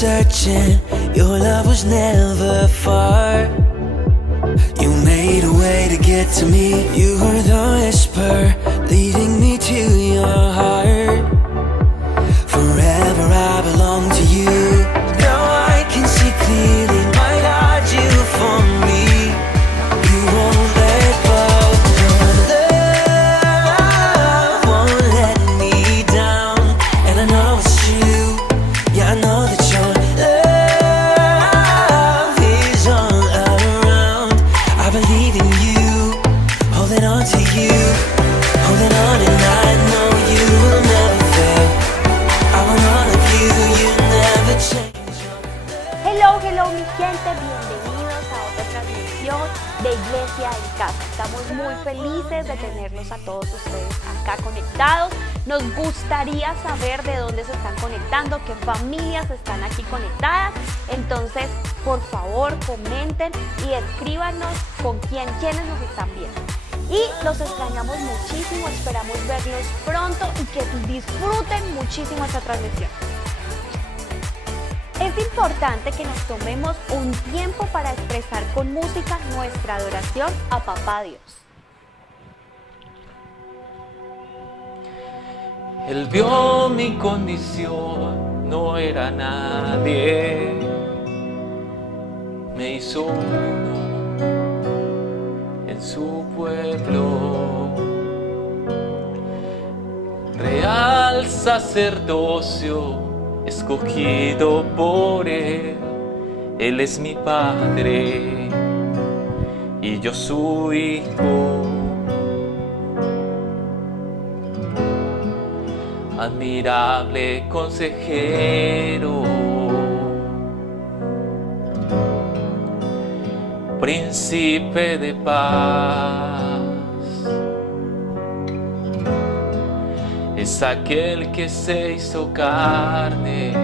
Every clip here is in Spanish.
searching, your love was never far. You made a way to get to me. You were the whisper leading me to your heart. Forever I belong to you. Now I can see clearly, my God, you for me. You won't let go. Your love won't let me down. And I know it's true. Yeah, I know that your love is all around. I believe in you, holding on to you, holding on, and I know you will never fail. I want all of you, you never change. Hello mi gente, bienvenidos a otra transmisión de Iglesia en Casa. Estamos muy felices de tenerlos a todos ustedes acá conectados. Nos gustaría saber de dónde se están conectando, qué familias están aquí conectadas. Entonces, por favor, comenten y escríbanos con quiénes nos están viendo. Y los extrañamos muchísimo, esperamos verlos pronto y que disfruten muchísimo esta transmisión. Es importante que nos tomemos un tiempo para expresar con música nuestra adoración a Papá Dios. Él vio mi condición, no era nadie, me hizo uno en su pueblo, real sacerdocio, escogido por Él es mi Padre y yo su Hijo. Admirable consejero, príncipe de paz, es aquel que se hizo carne,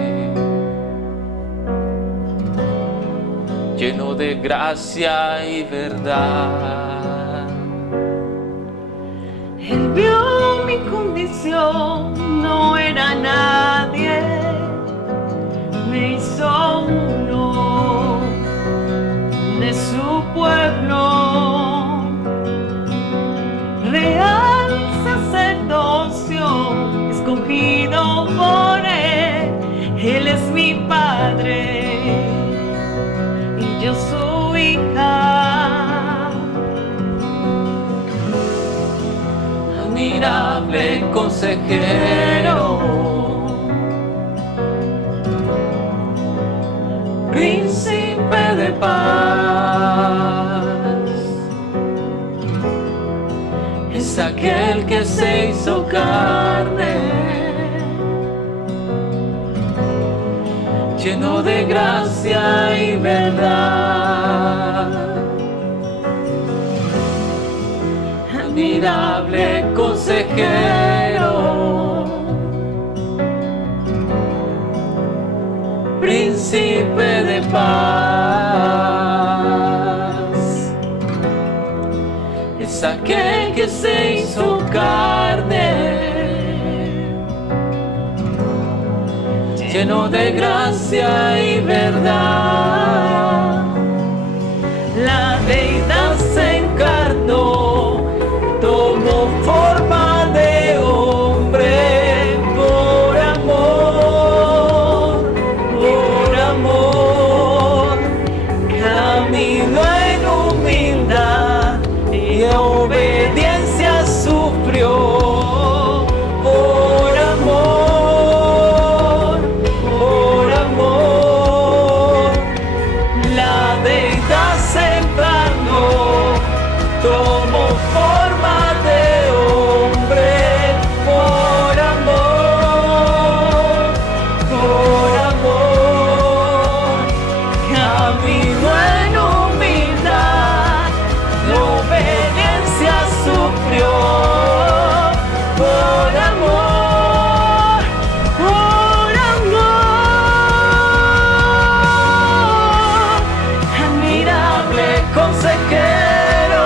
lleno de gracia y verdad. Él vio mi condición, no era nadie, me hizo uno de su pueblo, real sacerdocio, escogido por Él es mi Padre y yo su hija. Admirable consejero, príncipe de paz, es aquel que se hizo carne, lleno de gracia y verdad. Admirable consejero, príncipe de paz, es aquel que se hizo carne, lleno de gracia y verdad. La deidad se encarnó, tomó forma de hombre por amor, caminó en humildad y obediencia sufrió por amor, la deidad se encarnó, tomó forma de hombre por amor, caminó en humildad, de obediencia sufrió por amor, admirable consejero,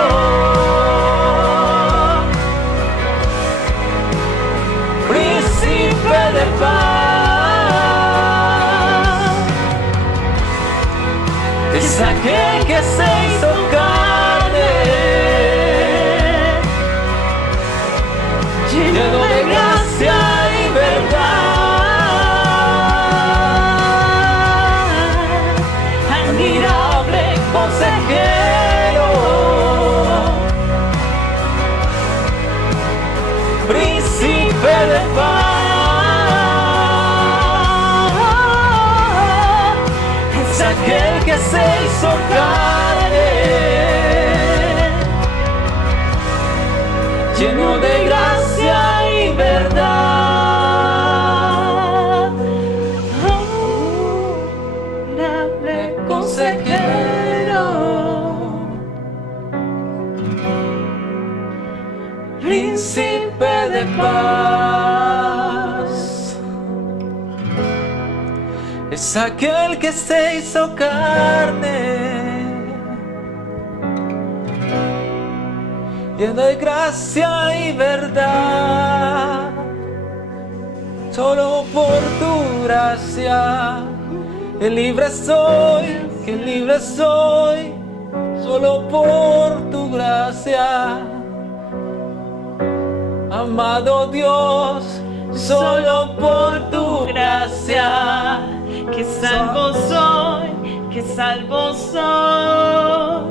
príncipe de paz, es aquel que se hizo carne, lleno de gracia y verdad, admirable consejero, príncipe de paz, es aquel que se hizo carne, lleno de gracia y verdad, admirable consejero, príncipe de paz, es aquel que se hizo carne, lleno de gracia y verdad, solo por tu gracia, que libre soy, solo por tu gracia, amado Dios, solo por tu gracia, que salvo soy,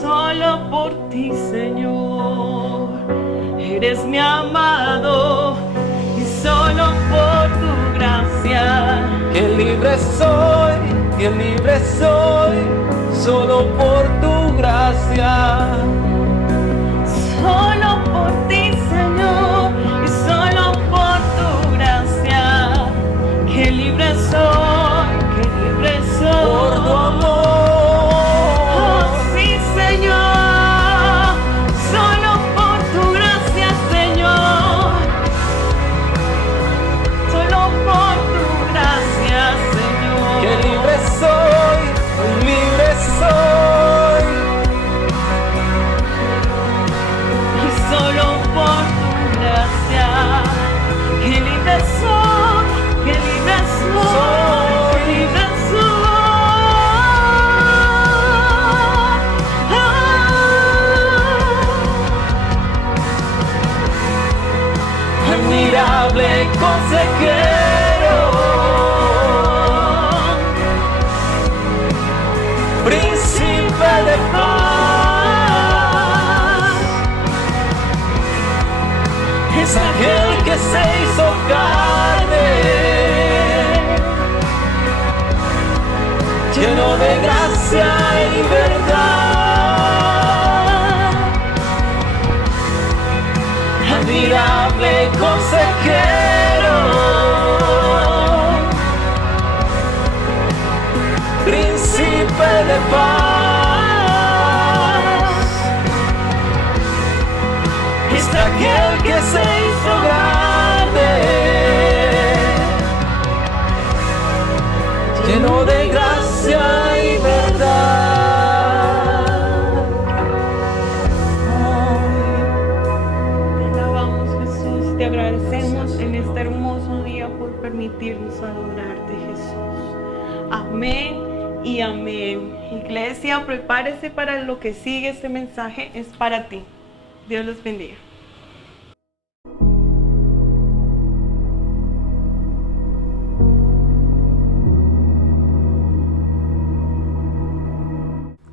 solo por ti, Señor. Eres mi amado y solo por tu gracia, que libre soy, solo por tu gracia, solo por ti, Señor, y solo por tu gracia, que libre soy, por tu amor. Oh, sí, Señor, solo por tu gracia, Señor, solo por tu gracia, Señor, que libre soy, y solo por tu gracia, que libre soy, que libre soy. Admirable consejero, príncipe de paz, es aquel que se hizo carne, lleno de gracia y verdad, admirable consejero, príncipe de paz, es aquel que se hizo grande, lleno de gracia y verdad. Te alabamos, Jesús, te agradecemos en este hermoso día por permitirnos adorarte, Jesús. Amén y amén. Iglesia, prepárese para lo que sigue. Este mensaje es para ti. Dios los bendiga.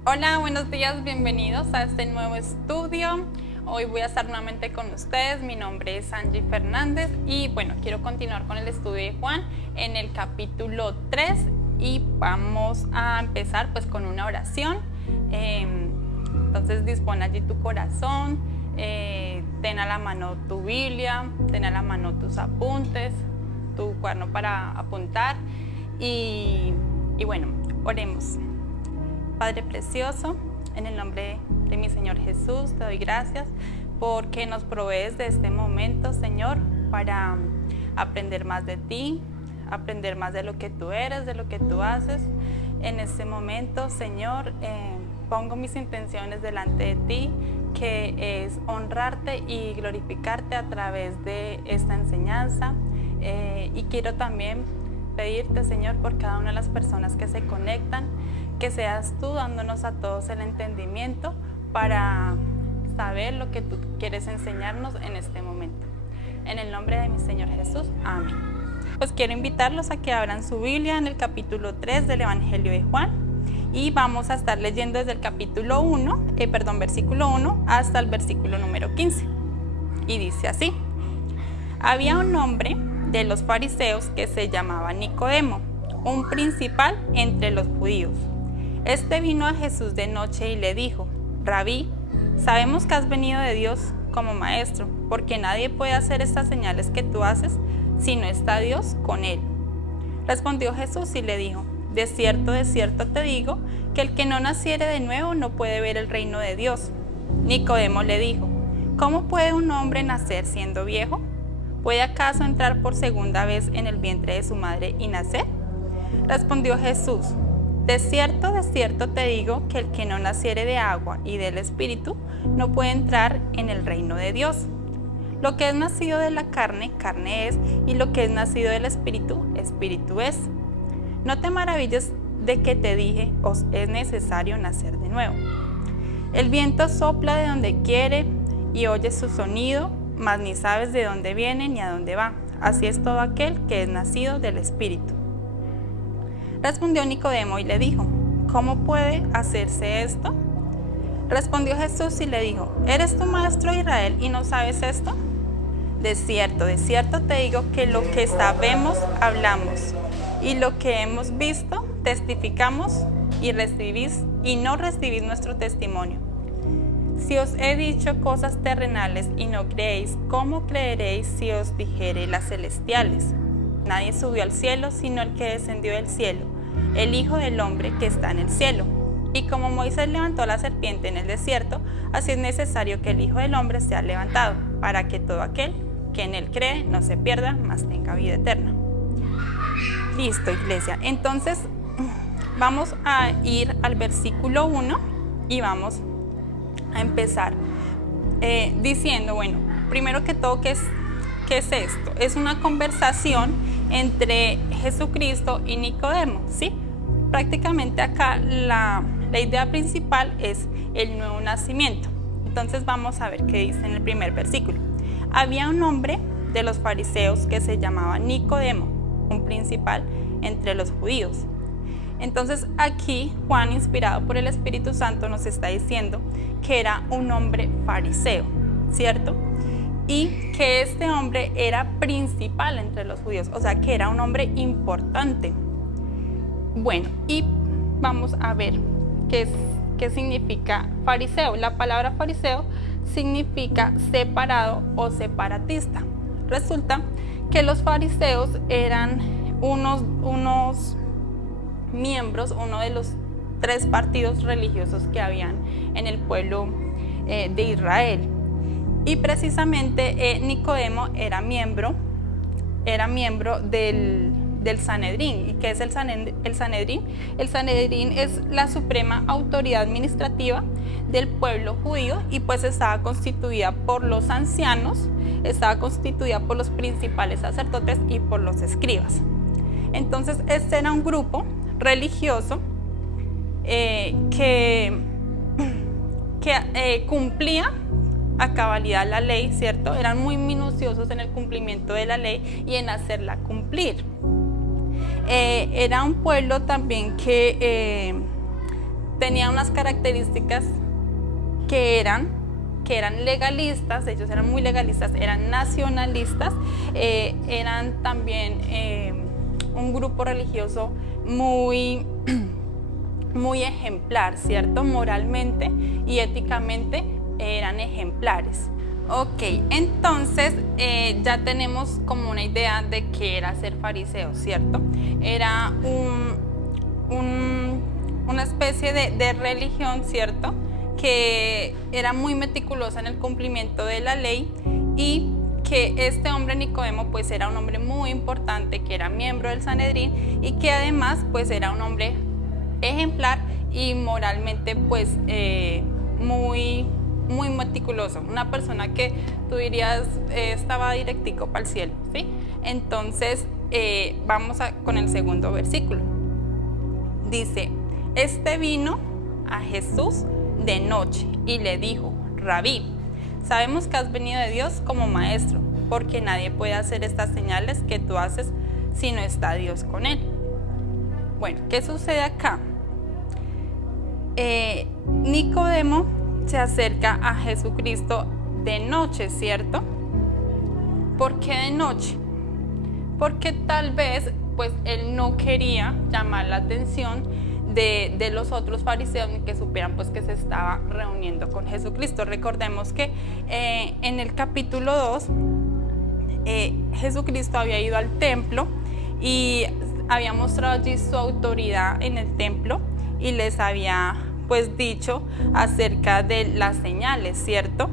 Hola, buenos días, bienvenidos a este nuevo estudio. Hoy voy a estar nuevamente con ustedes. Mi nombre es Angie Fernández y bueno, quiero continuar con el estudio de Juan en el capítulo 3 y vamos a empezar pues con una oración. Entonces dispón allí tu corazón, ten a la mano tu Biblia, ten a la mano tus apuntes, tu cuaderno para apuntar y bueno, oremos. Padre precioso, en el nombre de mi Señor Jesús, te doy gracias porque nos provees de este momento, Señor, para aprender más de ti, aprender más de lo que tú eres, de lo que tú haces. En este momento, Señor, pongo mis intenciones delante de ti, que es honrarte y glorificarte a través de esta enseñanza. Y quiero también pedirte, Señor, por cada una de las personas que se conectan, que seas tú dándonos a todos el entendimiento para saber lo que tú quieres enseñarnos en este momento. En el nombre de mi Señor Jesús, amén. Pues quiero invitarlos a que abran su Biblia en el capítulo 3 del Evangelio de Juan y vamos a estar leyendo desde el capítulo versículo 1 hasta el versículo número 15. Y dice así: había un hombre de los fariseos que se llamaba Nicodemo, un principal entre los judíos. Este vino a Jesús de noche y le dijo: Rabí, sabemos que has venido de Dios como maestro, porque nadie puede hacer estas señales que tú haces si no está Dios con él. Respondió Jesús y le dijo: de cierto te digo, que el que no naciere de nuevo no puede ver el reino de Dios. Nicodemo le dijo: ¿cómo puede un hombre nacer siendo viejo? ¿Puede acaso entrar por segunda vez en el vientre de su madre y nacer? Respondió Jesús: de cierto te digo, que el que no naciere de agua y del Espíritu no puede entrar en el reino de Dios. Lo que es nacido de la carne, carne es, y lo que es nacido del Espíritu, Espíritu es. No te maravilles de que te dije: os es necesario nacer de nuevo. El viento sopla de donde quiere y oyes su sonido, mas ni sabes de dónde viene ni a dónde va. Así es todo aquel que es nacido del Espíritu. Respondió Nicodemo y le dijo: ¿cómo puede hacerse esto? Respondió Jesús y le dijo: ¿eres tú maestro de Israel y no sabes esto? De cierto te digo, que lo que sabemos hablamos, y lo que hemos visto testificamos, y no recibís nuestro testimonio. Si os he dicho cosas terrenales y no creéis, ¿cómo creeréis si os dijere las celestiales? Nadie subió al cielo sino el que descendió del cielo, el Hijo del Hombre que está en el cielo. Y como Moisés levantó la serpiente en el desierto, así es necesario que el Hijo del Hombre sea levantado, para que todo aquel que en él cree no se pierda, mas tenga vida eterna. Listo, iglesia. Entonces vamos a ir al versículo 1 y vamos a empezar diciendo, bueno, primero que todo, ¿qué es esto? Es una conversación entre Jesucristo y Nicodemo, ¿sí? Prácticamente acá la idea principal es el nuevo nacimiento. Entonces vamos a ver qué dice en el primer versículo. Había un hombre de los fariseos que se llamaba Nicodemo, un principal entre los judíos. Entonces aquí Juan, inspirado por el Espíritu Santo, nos está diciendo que era un hombre fariseo, ¿cierto? Y que este hombre era principal entre los judíos, o sea que era un hombre importante. Bueno, y vamos a ver qué significa fariseo. La palabra fariseo significa separado o separatista. Resulta que los fariseos eran unos miembros, uno de los 3 partidos religiosos que habían en el pueblo de Israel. Y precisamente Nicodemo era miembro del Sanedrín. ¿Y qué es el Sanedrín? El Sanedrín es la suprema autoridad administrativa del pueblo judío y pues estaba constituida por los ancianos, estaba constituida por los principales sacerdotes y por los escribas. Entonces este era un grupo religioso que cumplía a cabalidad la ley, ¿cierto? Eran muy minuciosos en el cumplimiento de la ley y en hacerla cumplir. Era un pueblo también que tenía unas características que eran legalistas. Ellos eran muy legalistas, eran nacionalistas, eran también un grupo religioso muy ejemplar, ¿cierto? Moralmente y éticamente eran ejemplares. Ok, entonces ya tenemos como una idea de qué era ser fariseo, ¿cierto? Era una especie de religión, ¿cierto? Que era muy meticulosa en el cumplimiento de la ley, y que este hombre Nicodemo pues era un hombre muy importante, que era miembro del Sanedrín y que además pues era un hombre ejemplar y moralmente pues muy meticuloso, una persona que tú dirías estaba directico para el cielo, ¿sí? Entonces vamos con el segundo versículo. Dice, este vino a Jesús de noche y le dijo, Rabí, sabemos que has venido de Dios como maestro, porque nadie puede hacer estas señales que tú haces si no está Dios con él. Bueno, ¿qué sucede acá? Nicodemo se acerca a Jesucristo de noche, ¿cierto? ¿Por qué de noche? Porque tal vez pues él no quería llamar la atención de los otros fariseos ni que supieran pues que se estaba reuniendo con Jesucristo. Recordemos que en el capítulo 2 Jesucristo había ido al templo y había mostrado allí su autoridad en el templo y les había pues dicho acerca de las señales, ¿cierto?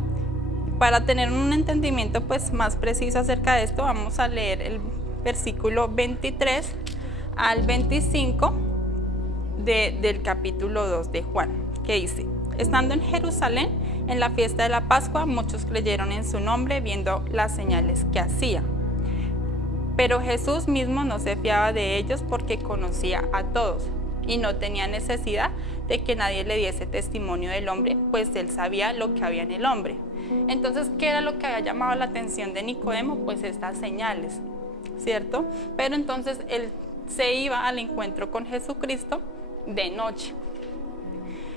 Para tener un entendimiento pues más preciso acerca de esto, vamos a leer el versículo 23 al 25 del capítulo 2 de Juan, que dice, estando en Jerusalén en la fiesta de la Pascua, muchos creyeron en su nombre viendo las señales que hacía. Pero Jesús mismo no se fiaba de ellos porque conocía a todos y no tenía necesidad de que nadie le diese testimonio del hombre, pues él sabía lo que había en el hombre. Entonces, ¿qué era lo que había llamado la atención de Nicodemo? Pues estas señales, ¿cierto? Pero entonces él se iba al encuentro con Jesucristo de noche.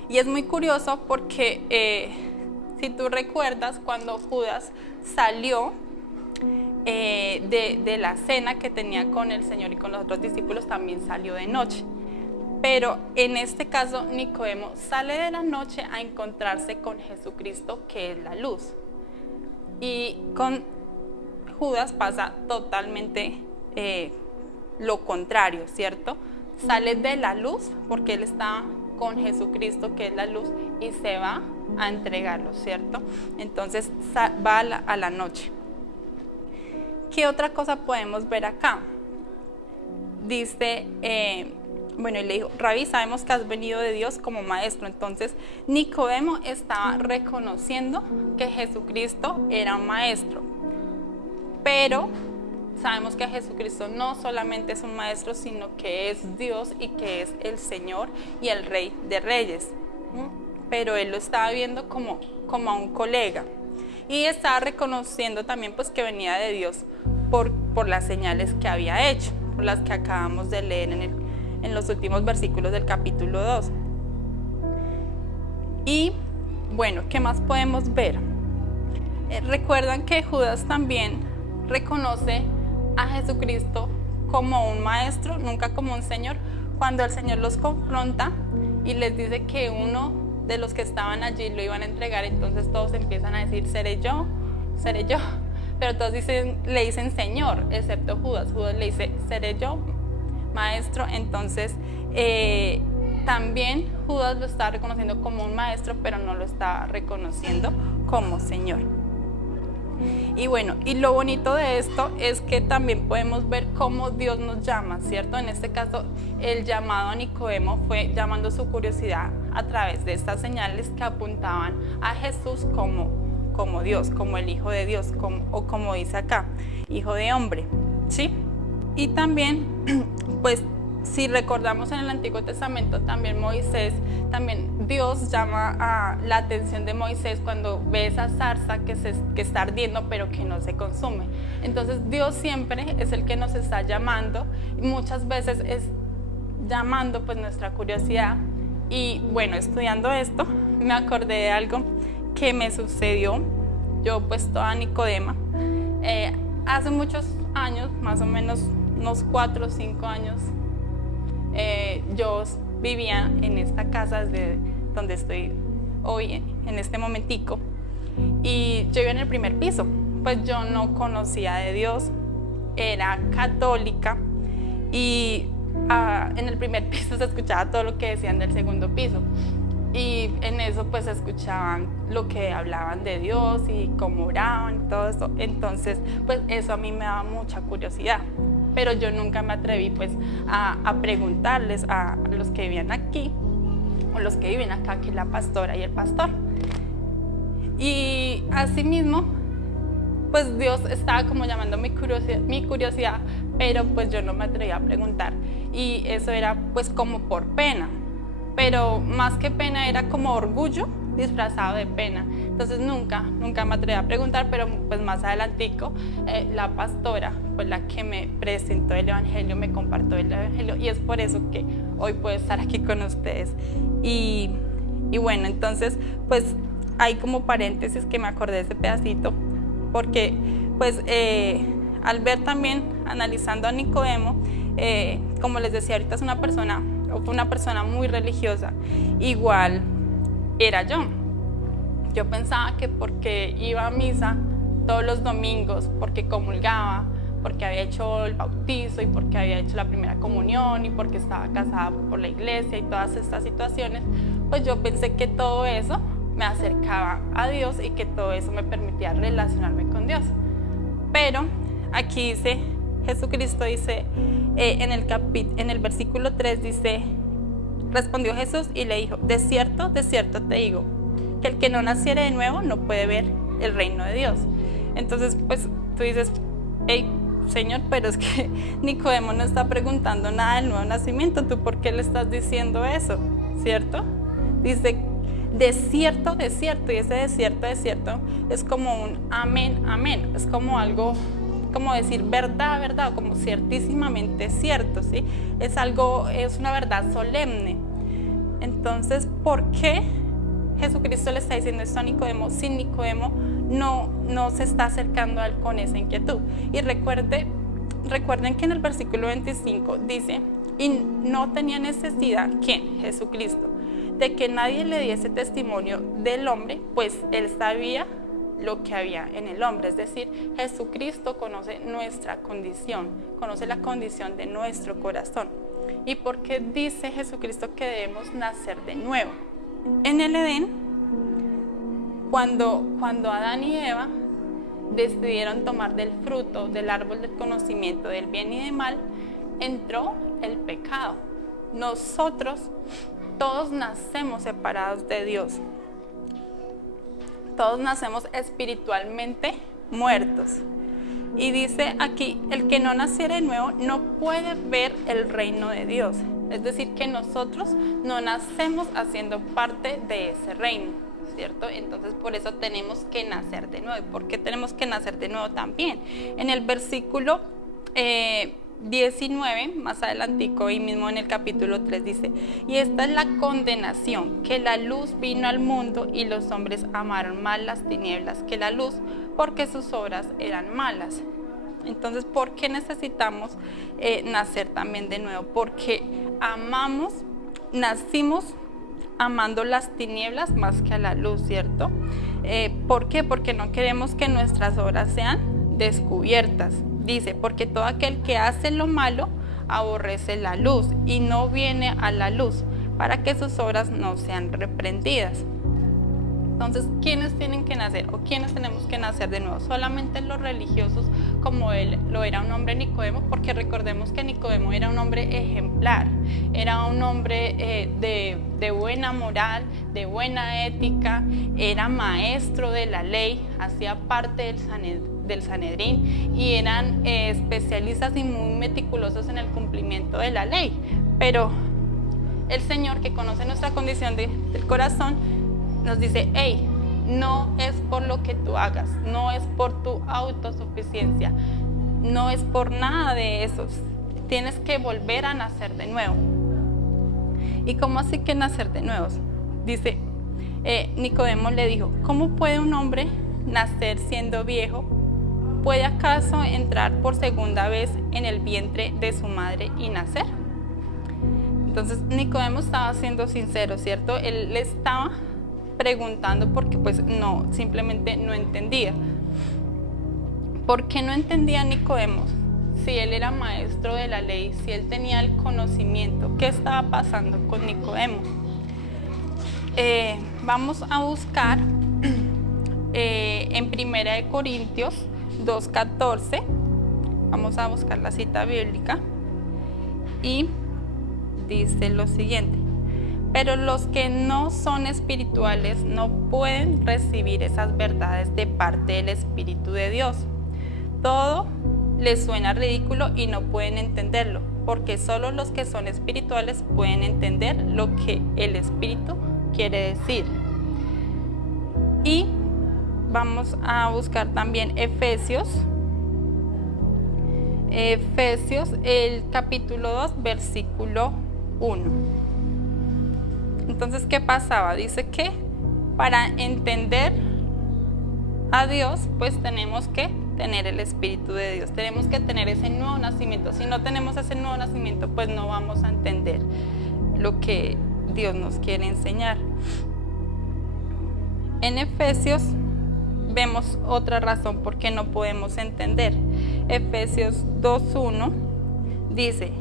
Y es muy curioso porque si tú recuerdas, cuando Judas salió de la cena que tenía con el Señor y con los otros discípulos, también salió de noche. Pero en este caso Nicodemo sale de la noche a encontrarse con Jesucristo, que es la luz. Y con Judas pasa totalmente lo contrario, ¿cierto? Sale de la luz porque él está con Jesucristo, que es la luz, y se va a entregarlo, ¿cierto? Entonces va a la noche. ¿Qué otra cosa podemos ver acá? Dice, bueno, y le dijo, Rabí, sabemos que has venido de Dios como maestro. Entonces Nicodemo estaba reconociendo que Jesucristo era un maestro, pero sabemos que Jesucristo no solamente es un maestro, sino que es Dios y que es el Señor y el Rey de Reyes. Pero él lo estaba viendo como a un colega y estaba reconociendo también pues que venía de Dios por las señales que había hecho, por las que acabamos de leer en los últimos versículos del capítulo 2. Y bueno, ¿qué más podemos ver? Recuerdan que Judas también reconoce a Jesucristo como un maestro, nunca como un señor. Cuando el Señor los confronta y les dice que uno de los que estaban allí lo iban a entregar, entonces todos empiezan a decir, seré yo, pero todos le dicen Señor, excepto Judas. Judas le dice, seré yo, maestro. Entonces también Judas lo estaba reconociendo como un maestro, pero no lo estaba reconociendo como Señor. Y bueno, y lo bonito de esto es que también podemos ver cómo Dios nos llama, ¿cierto? En este caso, el llamado a Nicodemo fue llamando su curiosidad a través de estas señales que apuntaban a Jesús como Dios, como el Hijo de Dios, o como dice acá, Hijo de hombre, ¿sí? Y también, pues, si recordamos en el Antiguo Testamento, también Dios llama la atención de Moisés cuando ve esa zarza que está ardiendo pero que no se consume. Entonces Dios siempre es el que nos está llamando y muchas veces es llamando pues nuestra curiosidad. Y bueno, estudiando esto me acordé de algo que me sucedió, yo pues toda Nicodema, hace muchos años, más o menos unos 4 o 5 años, yo vivía en esta casa desde donde estoy hoy, en este momentico, y yo vivía en el primer piso. Pues yo no conocía de Dios, era católica, y en el primer piso se escuchaba todo lo que decían del segundo piso, y en eso pues escuchaban lo que hablaban de Dios y cómo oraban y todo eso. Entonces pues eso a mí me daba mucha curiosidad, pero yo nunca me atreví pues a preguntarles a los que vivían aquí o los que viven acá, que es la pastora y el pastor. Y asimismo pues Dios estaba como llamando mi curiosidad, pero pues yo no me atrevía a preguntar, y eso era pues como por pena, pero más que pena era como orgullo disfrazado de pena. Entonces nunca me atreví a preguntar, pero pues más adelantico la pastora fue la que me presentó el evangelio, me compartió el evangelio, y es por eso que hoy puedo estar aquí con ustedes. Y bueno, entonces pues hay como paréntesis que me acordé de ese pedacito, porque pues al ver también, analizando a Nicodemo, como les decía ahorita, fue una persona muy religiosa, igual era yo. Yo pensaba que porque iba a misa todos los domingos, porque comulgaba, porque había hecho el bautizo y porque había hecho la primera comunión y porque estaba casada por la iglesia y todas estas situaciones, pues yo pensé que todo eso me acercaba a Dios y que todo eso me permitía relacionarme con Dios. Pero aquí dice, Jesucristo dice, en el versículo 3 dice, respondió Jesús y le dijo, de cierto te digo, que el que no naciere de nuevo no puede ver el reino de Dios. Entonces pues tú dices, hey Señor, pero es que Nicodemo no está preguntando nada del nuevo nacimiento, ¿tú por qué le estás diciendo eso? ¿Cierto? Dice, de cierto, y ese de cierto es como un amén, amén, es como algo, como decir verdad, verdad, como ciertísimamente cierto, ¿sí? Es una verdad solemne. Entonces, ¿por qué Jesucristo le está diciendo esto a Nicodemo si Nicodemo no se está acercando a él con esa inquietud? Y recuerden que en el versículo 25 dice, y no tenía necesidad, ¿quién? Jesucristo, de que nadie le diese testimonio del hombre, pues él sabía lo que había en el hombre. Es decir, Jesucristo conoce nuestra condición, conoce la condición de nuestro corazón. ¿Y por qué dice Jesucristo que debemos nacer de nuevo? En el Edén, cuando Adán y Eva decidieron tomar del fruto del árbol del conocimiento del bien y del mal, entró el pecado. Nosotros todos nacemos separados de Dios. Todos nacemos espiritualmente muertos. Y dice aquí, el que no naciera de nuevo no puede ver el reino de Dios. Es decir, que nosotros no nacemos haciendo parte de ese reino, ¿cierto? Entonces por eso tenemos que nacer de nuevo. ¿Por qué tenemos que nacer de nuevo también? En el versículo 19, más adelantico, y mismo en el capítulo 3 dice, y esta es la condenación, que la luz vino al mundo y los hombres amaron más las tinieblas que la luz, porque sus obras eran malas. Entonces, ¿por qué necesitamos nacer también de nuevo? Porque nacimos amando las tinieblas más que a la luz, ¿cierto? ¿Por qué? Porque no queremos que nuestras obras sean descubiertas. Dice, porque todo aquel que hace lo malo aborrece la luz y no viene a la luz para que sus obras no sean reprendidas. Entonces, ¿quiénes tienen que nacer o quiénes tenemos que nacer de nuevo? Solamente los religiosos, como él lo era un hombre Nicodemo, porque recordemos que Nicodemo era un hombre ejemplar, era un hombre de buena moral, de buena ética, era maestro de la ley, hacía parte del Sanedrín y eran especialistas y muy meticulosos en el cumplimiento de la ley. Pero el Señor, que conoce nuestra condición del corazón, nos dice, hey, no es por lo que tú hagas, no es por tu autosuficiencia, no es por nada de eso, tienes que volver a nacer de nuevo. ¿Y cómo así que nacer de nuevo? Dice, Nicodemo le dijo, ¿cómo puede un hombre nacer siendo viejo? ¿Puede acaso entrar por segunda vez en el vientre de su madre y nacer? Entonces Nicodemo estaba siendo sincero, ¿cierto? Él le estaba preguntando porque pues no, simplemente no entendía. ¿Por qué no entendía Nicodemo? Si él era maestro de la ley, si él tenía el conocimiento, ¿qué estaba pasando con Nicodemo? Vamos a buscar en 1 Corintios 2:14, vamos a buscar la cita bíblica y dice lo siguiente: Pero los que no son espirituales no pueden recibir esas verdades de parte del Espíritu de Dios. Todo les suena ridículo y no pueden entenderlo, porque solo los que son espirituales pueden entender lo que el Espíritu quiere decir. Y vamos a buscar también Efesios, el capítulo 2, versículo 1. Entonces, ¿qué pasaba? Dice que para entender a Dios, pues tenemos que tener el Espíritu de Dios, tenemos que tener ese nuevo nacimiento. Si no tenemos ese nuevo nacimiento, pues no vamos a entender lo que Dios nos quiere enseñar. En Efesios vemos otra razón por qué no podemos entender. Efesios 2:1 dice: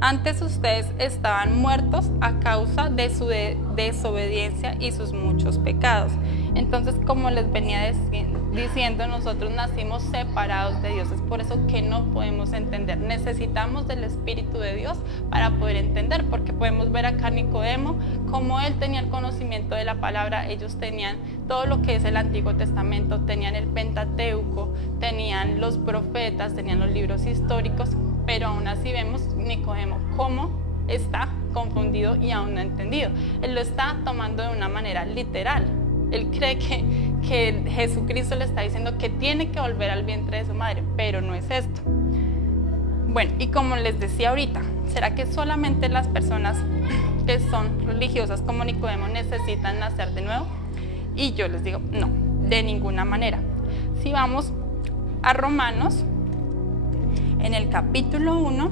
antes ustedes estaban muertos a causa de su desobediencia y sus muchos pecados. Entonces, como les venía diciendo, nosotros nacimos separados de Dios. Es por eso que no podemos entender. Necesitamos del Espíritu de Dios para poder entender, porque podemos ver acá a Nicodemo, como él tenía el conocimiento de la palabra. Ellos tenían todo lo que es el Antiguo Testamento, tenían el Pentateuco, tenían los profetas, tenían los libros históricos, pero aún así vemos Nicodemo cómo está confundido y aún no entendido. Él lo está tomando de una manera literal. Él cree que Jesucristo le está diciendo que tiene que volver al vientre de su madre, pero no es esto. Bueno, y como les decía ahorita, ¿será que solamente las personas que son religiosas como Nicodemo necesitan nacer de nuevo? Y yo les digo, no, de ninguna manera. Si vamos a Romanos, en el capítulo 1,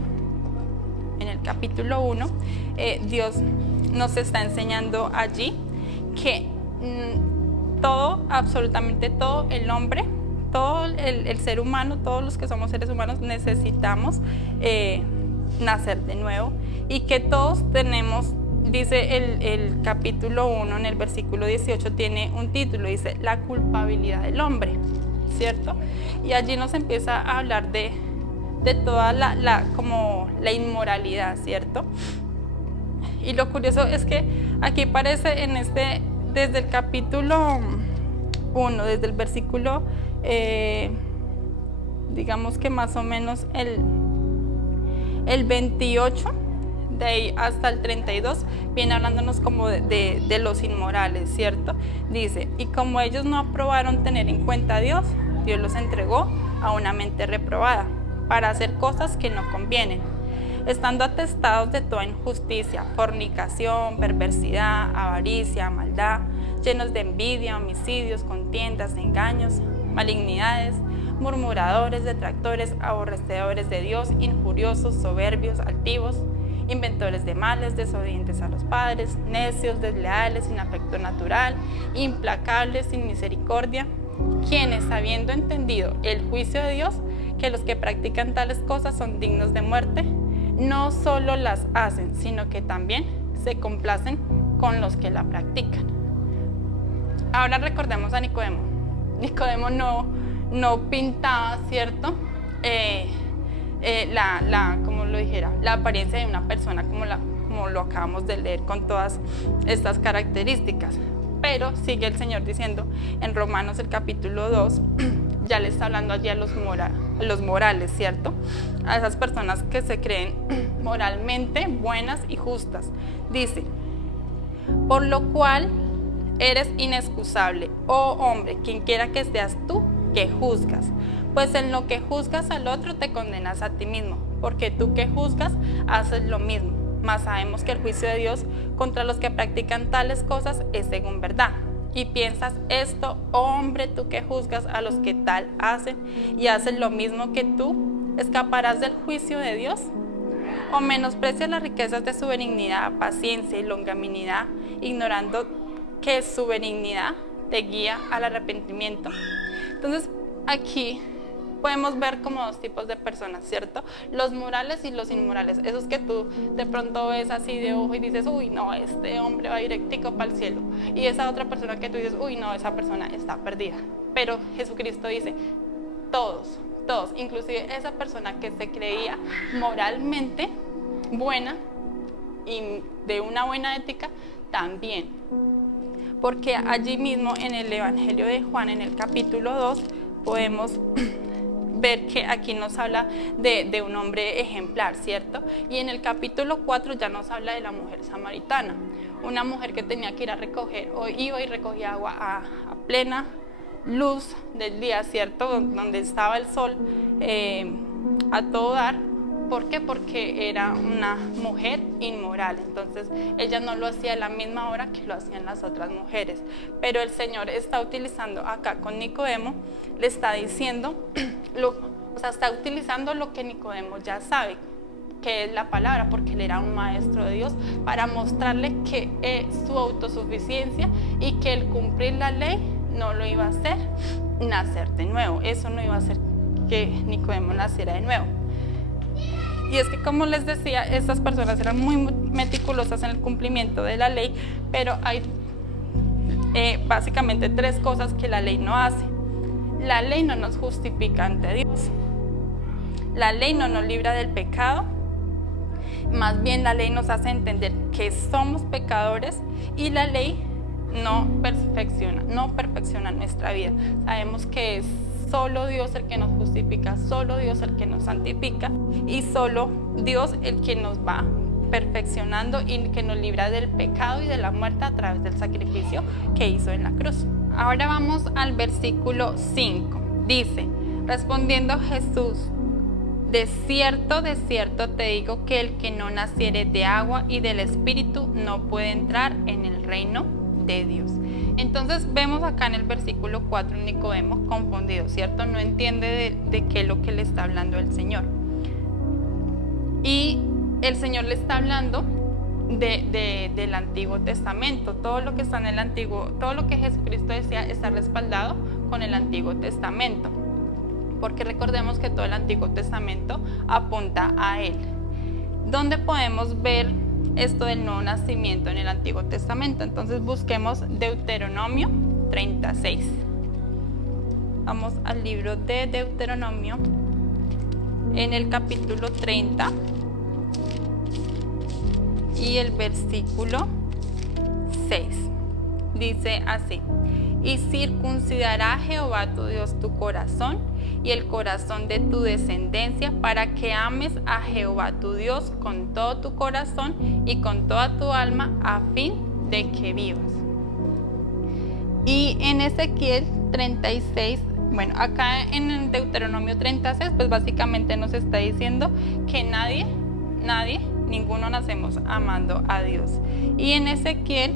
Dios nos está enseñando allí que todo, absolutamente todo, el hombre, todo el ser humano, todos los que somos seres humanos necesitamos nacer de nuevo, y que todos tenemos, dice el capítulo 1 en el versículo 18, tiene un título, dice la culpabilidad del hombre, ¿cierto? Y allí nos empieza a hablar de toda como la inmoralidad, ¿cierto? Y lo curioso es que aquí parece desde el capítulo 1, desde el versículo, digamos que más o menos el 28, de ahí hasta el 32, viene hablándonos como de los inmorales, ¿cierto? Dice, y como ellos no aprobaron tener en cuenta a Dios, Dios los entregó a una mente reprobada, para hacer cosas que no convienen, estando atestados de toda injusticia, fornicación, perversidad, avaricia, maldad, llenos de envidia, homicidios, contiendas, engaños, malignidades, murmuradores, detractores, aborrecedores de Dios, injuriosos, soberbios, altivos, inventores de males, desobedientes a los padres, necios, desleales, sin afecto natural, implacables, sin misericordia, quienes, habiendo entendido el juicio de Dios, que los que practican tales cosas son dignos de muerte, no solo las hacen, sino que también se complacen con los que la practican. Ahora recordemos a Nicodemo. Nicodemo no pintaba, ¿cierto? Como lo dijera, la apariencia de una persona como lo acabamos de leer, con todas estas características. Pero sigue el Señor diciendo en Romanos el capítulo 2, ya le está hablando allí a los morales, ¿cierto? A esas personas que se creen moralmente buenas y justas. Dice, por lo cual eres inexcusable, oh hombre, quien quiera que seas tú, que juzgas. Pues en lo que juzgas al otro te condenas a ti mismo, porque tú que juzgas haces lo mismo. Mas sabemos que el juicio de Dios contra los que practican tales cosas es según verdad. Y piensas esto, oh hombre, tú que juzgas a los que tal hacen y haces lo mismo que tú, ¿escaparás del juicio de Dios? ¿O menosprecias las riquezas de su benignidad, paciencia y longanimidad, ignorando que su benignidad te guía al arrepentimiento? Entonces, aquí podemos ver como dos tipos de personas, ¿cierto? Los morales y los inmorales. Esos que tú de pronto ves así de ojo y dices, uy, no, este hombre va directico para el cielo. Y esa otra persona que tú dices, uy, no, esa persona está perdida. Pero Jesucristo dice, todos, inclusive esa persona que se creía moralmente buena, y de una buena ética también. Porque allí mismo en el Evangelio de Juan, en el capítulo 2, podemos ver que aquí nos habla de un hombre ejemplar, ¿cierto? Y en el capítulo 4 ya nos habla de la mujer samaritana, una mujer que tenía que ir a recoger, o iba y recogía agua a plena luz del día, ¿cierto? Donde estaba el sol a todo dar. ¿Por qué? Porque era una mujer inmoral, entonces ella no lo hacía a la misma hora que lo hacían las otras mujeres. Pero el Señor está utilizando acá con Nicodemo, le está diciendo, está utilizando lo que Nicodemo ya sabe, que es la palabra, porque él era un maestro de Dios, para mostrarle que su autosuficiencia y que el cumplir la ley no lo iba a hacer nacer de nuevo. Eso no iba a hacer que Nicodemo naciera de nuevo. Y es que, como les decía, estas personas eran muy meticulosas en el cumplimiento de la ley, pero hay básicamente 3 cosas que la ley no hace. La ley no nos justifica ante Dios. La ley no nos libra del pecado. Más bien, la ley nos hace entender que somos pecadores, y la ley no perfecciona nuestra vida. Sabemos que es solo Dios el que nos justifica, solo Dios el que nos santifica, y solo Dios el que nos va perfeccionando y que nos libra del pecado y de la muerte a través del sacrificio que hizo en la cruz. Ahora vamos al versículo 5. Dice, respondiendo Jesús, de cierto te digo que el que no naciere de agua y del Espíritu no puede entrar en el reino de Dios. Entonces vemos acá en el versículo 4 Nicodemo confundido, ¿cierto? No entiende de qué es lo que le está hablando el Señor. Y el Señor le está hablando del Antiguo Testamento. Todo lo que está en el Antiguo, todo lo que Jesucristo decía está respaldado con el Antiguo Testamento. Porque recordemos que todo el Antiguo Testamento apunta a Él. ¿Dónde podemos ver esto del nuevo nacimiento en el Antiguo Testamento? Entonces busquemos Deuteronomio 36. Vamos al libro de Deuteronomio, en el capítulo 30 y el versículo 6. Dice así: y circuncidará Jehová tu Dios tu corazón y el corazón de tu descendencia, para que ames a Jehová tu Dios con todo tu corazón y con toda tu alma, a fin de que vivas. Y en Ezequiel 36, bueno, acá en Deuteronomio 36, pues básicamente nos está diciendo que ninguno nacemos amando a Dios. Y en Ezequiel,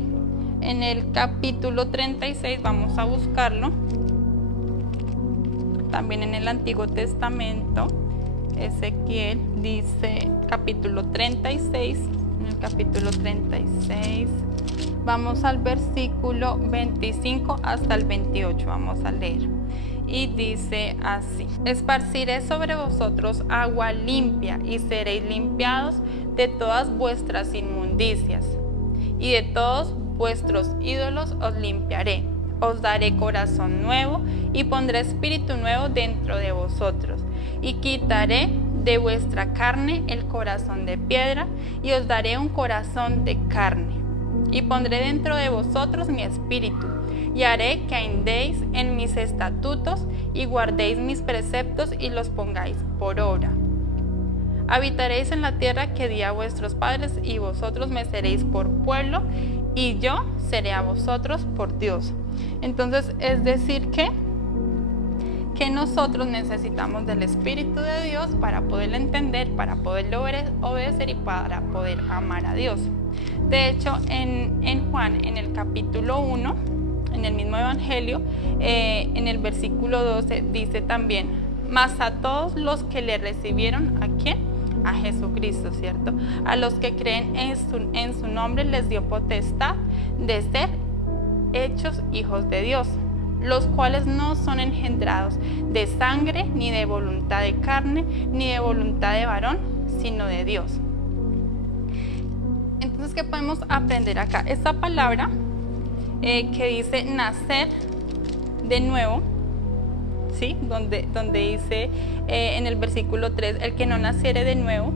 en el capítulo 36, vamos a buscarlo, también en el Antiguo Testamento. Ezequiel dice, capítulo 36, en el capítulo 36, vamos al versículo 25 hasta el 28, vamos a leer. Y dice así: esparciré sobre vosotros agua limpia, y seréis limpiados de todas vuestras inmundicias, y de todos vuestros ídolos os limpiaré. Os daré corazón nuevo, y pondré espíritu nuevo dentro de vosotros, y quitaré de vuestra carne el corazón de piedra, y os daré un corazón de carne, y pondré dentro de vosotros mi espíritu, y haré que andéis en mis estatutos, y guardéis mis preceptos, y los pongáis por obra. Habitaréis en la tierra que di a vuestros padres, y vosotros me seréis por pueblo, y yo seré a vosotros por Dios. Entonces, es decir que nosotros necesitamos del Espíritu de Dios para poder entender, para poder obedecer y para poder amar a Dios. De hecho, en Juan, en el capítulo 1, en el mismo Evangelio, en el versículo 12, dice también: mas a todos los que le recibieron, ¿a quién? A Jesucristo, ¿cierto? A los que creen en su nombre les dio potestad de ser hechos hijos de Dios, los cuales no son engendrados de sangre, ni de voluntad de carne, ni de voluntad de varón, sino de Dios. Entonces, ¿qué podemos aprender acá? Esta palabra que dice nacer de nuevo, ¿sí? Donde dice en el versículo 3, el que no naciere de nuevo,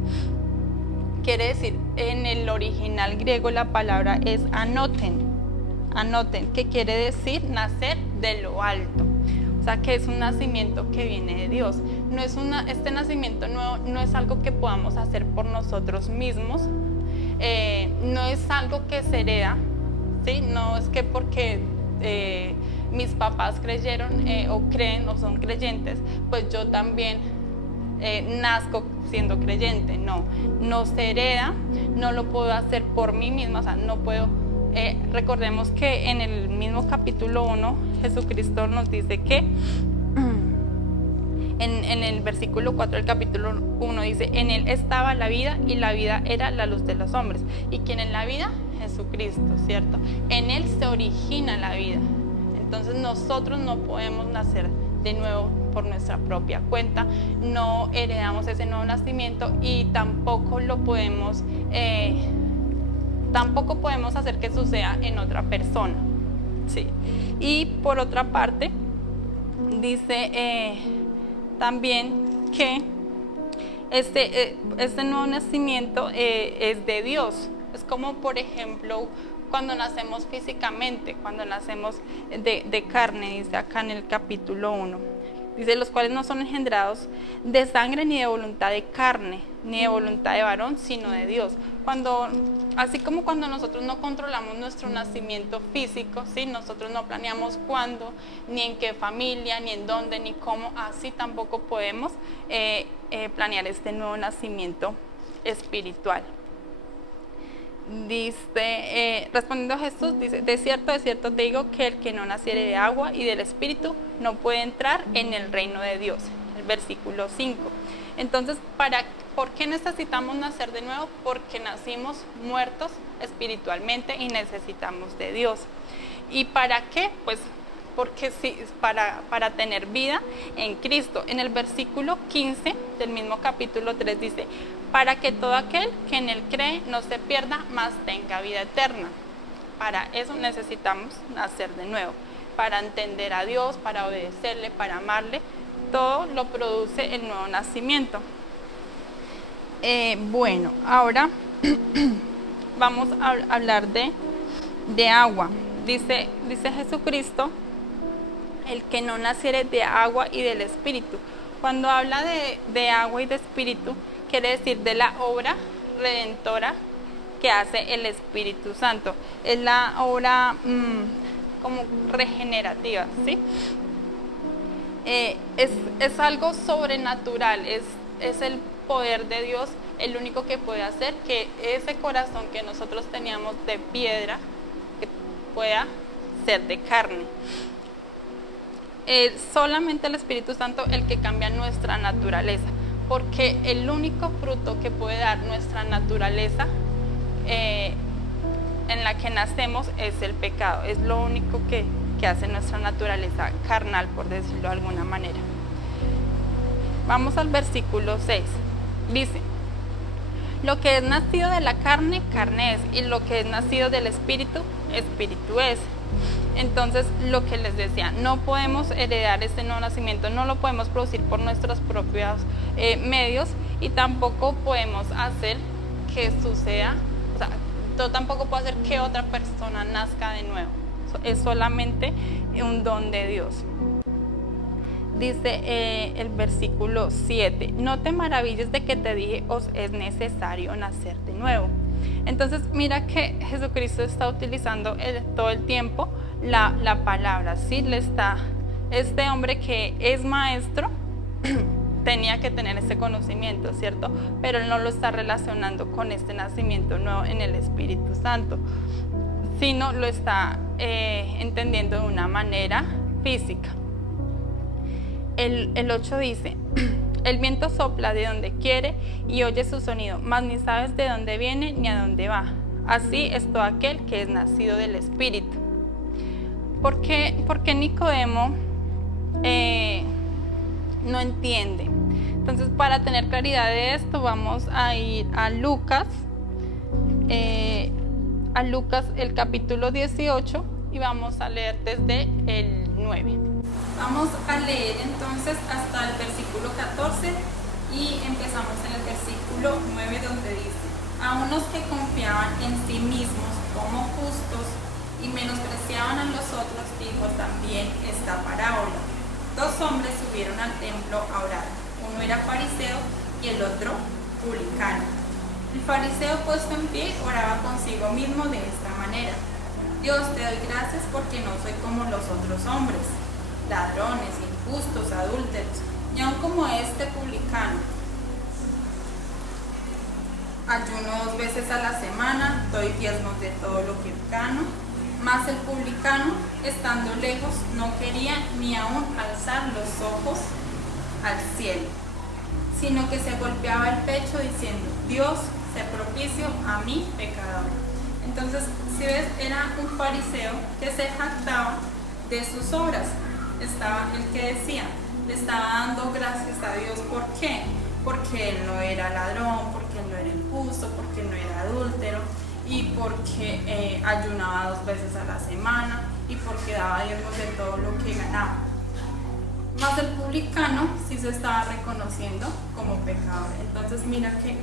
quiere decir, en el original griego la palabra es anoten, que quiere decir nacer de lo alto. O sea, que es un nacimiento que viene de Dios. Este nacimiento nuevo no es algo que podamos hacer por nosotros mismos, no es algo que se hereda, ¿sí? No es que porque mis papás creyeron o creen o son creyentes, pues yo también nazco siendo creyente. No se hereda, no lo puedo hacer por mí misma, o sea, no puedo. Recordemos que en el mismo capítulo 1 Jesucristo nos dice que en el versículo 4 del capítulo 1 dice: en él estaba la vida y la vida era la luz de los hombres. ¿Y quién es la vida? Jesucristo, ¿cierto? En él se origina la vida. Entonces nosotros no podemos nacer de nuevo por nuestra propia cuenta, no heredamos ese nuevo nacimiento y tampoco lo podemos hacer que suceda en otra persona, ¿sí? Y por otra parte, dice también que este nuevo nacimiento es de Dios. Es como, por ejemplo, cuando nacemos físicamente, cuando nacemos de carne, dice acá en el capítulo 1. Dice: los cuales no son engendrados de sangre, ni de voluntad de carne, ni de voluntad de varón, sino de Dios. Así como cuando nosotros no controlamos nuestro nacimiento físico, ¿sí? Nosotros no planeamos cuándo, ni en qué familia, ni en dónde, ni cómo, así tampoco podemos planear este nuevo nacimiento espiritual. Dice, respondiendo a Jesús, dice: de cierto te digo que el que no naciere de agua y del Espíritu no puede entrar en el reino de Dios. El versículo 5. Entonces, ¿por qué necesitamos nacer de nuevo? Porque nacimos muertos espiritualmente y necesitamos de Dios. ¿Y para qué? Pues porque sí, para tener vida en Cristo. En el versículo 15 del mismo capítulo 3 dice: para que todo aquel que en él cree no se pierda, mas tenga vida eterna. Para eso necesitamos nacer de nuevo, para entender a Dios, para obedecerle, para amarle. Todo lo produce el nuevo nacimiento. Bueno, ahora vamos a hablar de agua. Dice Jesucristo: el que no naciere de agua y del Espíritu. Cuando habla de agua y de Espíritu, quiere decir de la obra redentora que hace el Espíritu Santo. Es la obra como regenerativa, ¿sí? Es algo sobrenatural, es el poder de Dios el único que puede hacer que ese corazón que nosotros teníamos de piedra que pueda ser de carne. Solamente el Espíritu Santo el que cambia nuestra naturaleza, porque el único fruto que puede dar nuestra naturaleza en la que nacemos es el pecado. Es lo único que hace nuestra naturaleza carnal, por decirlo de alguna manera. Vamos al versículo 6. Dice: lo que es nacido de la carne, carne es, y lo que es nacido del Espíritu, Espíritu es. Entonces, lo que les decía, no podemos heredar este nuevo nacimiento, no lo podemos producir por nuestros propios medios, y tampoco podemos hacer que suceda, o sea, yo tampoco puedo hacer que otra persona nazca de nuevo. Es solamente un don de Dios. Dice el versículo 7: no te maravilles de que te dije, os es necesario nacer de nuevo. Entonces mira que Jesucristo está utilizando todo el tiempo la palabra, ¿sí? Este hombre que es maestro tenía que tener ese conocimiento, ¿cierto? Pero él no lo está relacionando con este nacimiento nuevo en el Espíritu Santo, sino lo está entendiendo de una manera física. El 8 dice: el viento sopla de donde quiere y oye su sonido, mas ni sabes de dónde viene ni a dónde va. Así es todo aquel que es nacido del Espíritu. ¿Por qué Nicodemo no entiende? Entonces, para tener claridad de esto, vamos a ir a Lucas el capítulo 18, y vamos a leer desde el 9. Vamos a leer entonces hasta el versículo 14 y empezamos en el versículo 9, donde dice: a unos que confiaban en sí mismos como justos y menospreciaban a los otros, dijo también esta parábola. 2 hombres subieron al templo a orar. Uno era fariseo y el otro publicano. El fariseo, puesto en pie, oraba consigo mismo de esta manera: Dios, te doy gracias porque no soy como los otros hombres, ladrones, injustos, adúlteros, ni aun como este publicano. Ayuno 2 veces a la semana, doy diezmos de todo lo que gano. Mas el publicano, estando lejos, no quería ni aun alzar los ojos al cielo, sino que se golpeaba el pecho diciendo: Dios, sé propicio a mí, pecador. Entonces, si ves, era un fariseo que se jactaba de sus obras. Estaba el que decía, le estaba dando gracias a Dios. ¿Por qué? Porque él no era ladrón, porque él no era injusto, porque él no era adúltero, y porque ayunaba 2 veces a la semana, y porque daba diezmos de todo lo que ganaba. Más el publicano sí se estaba reconociendo como pecador. Entonces mira que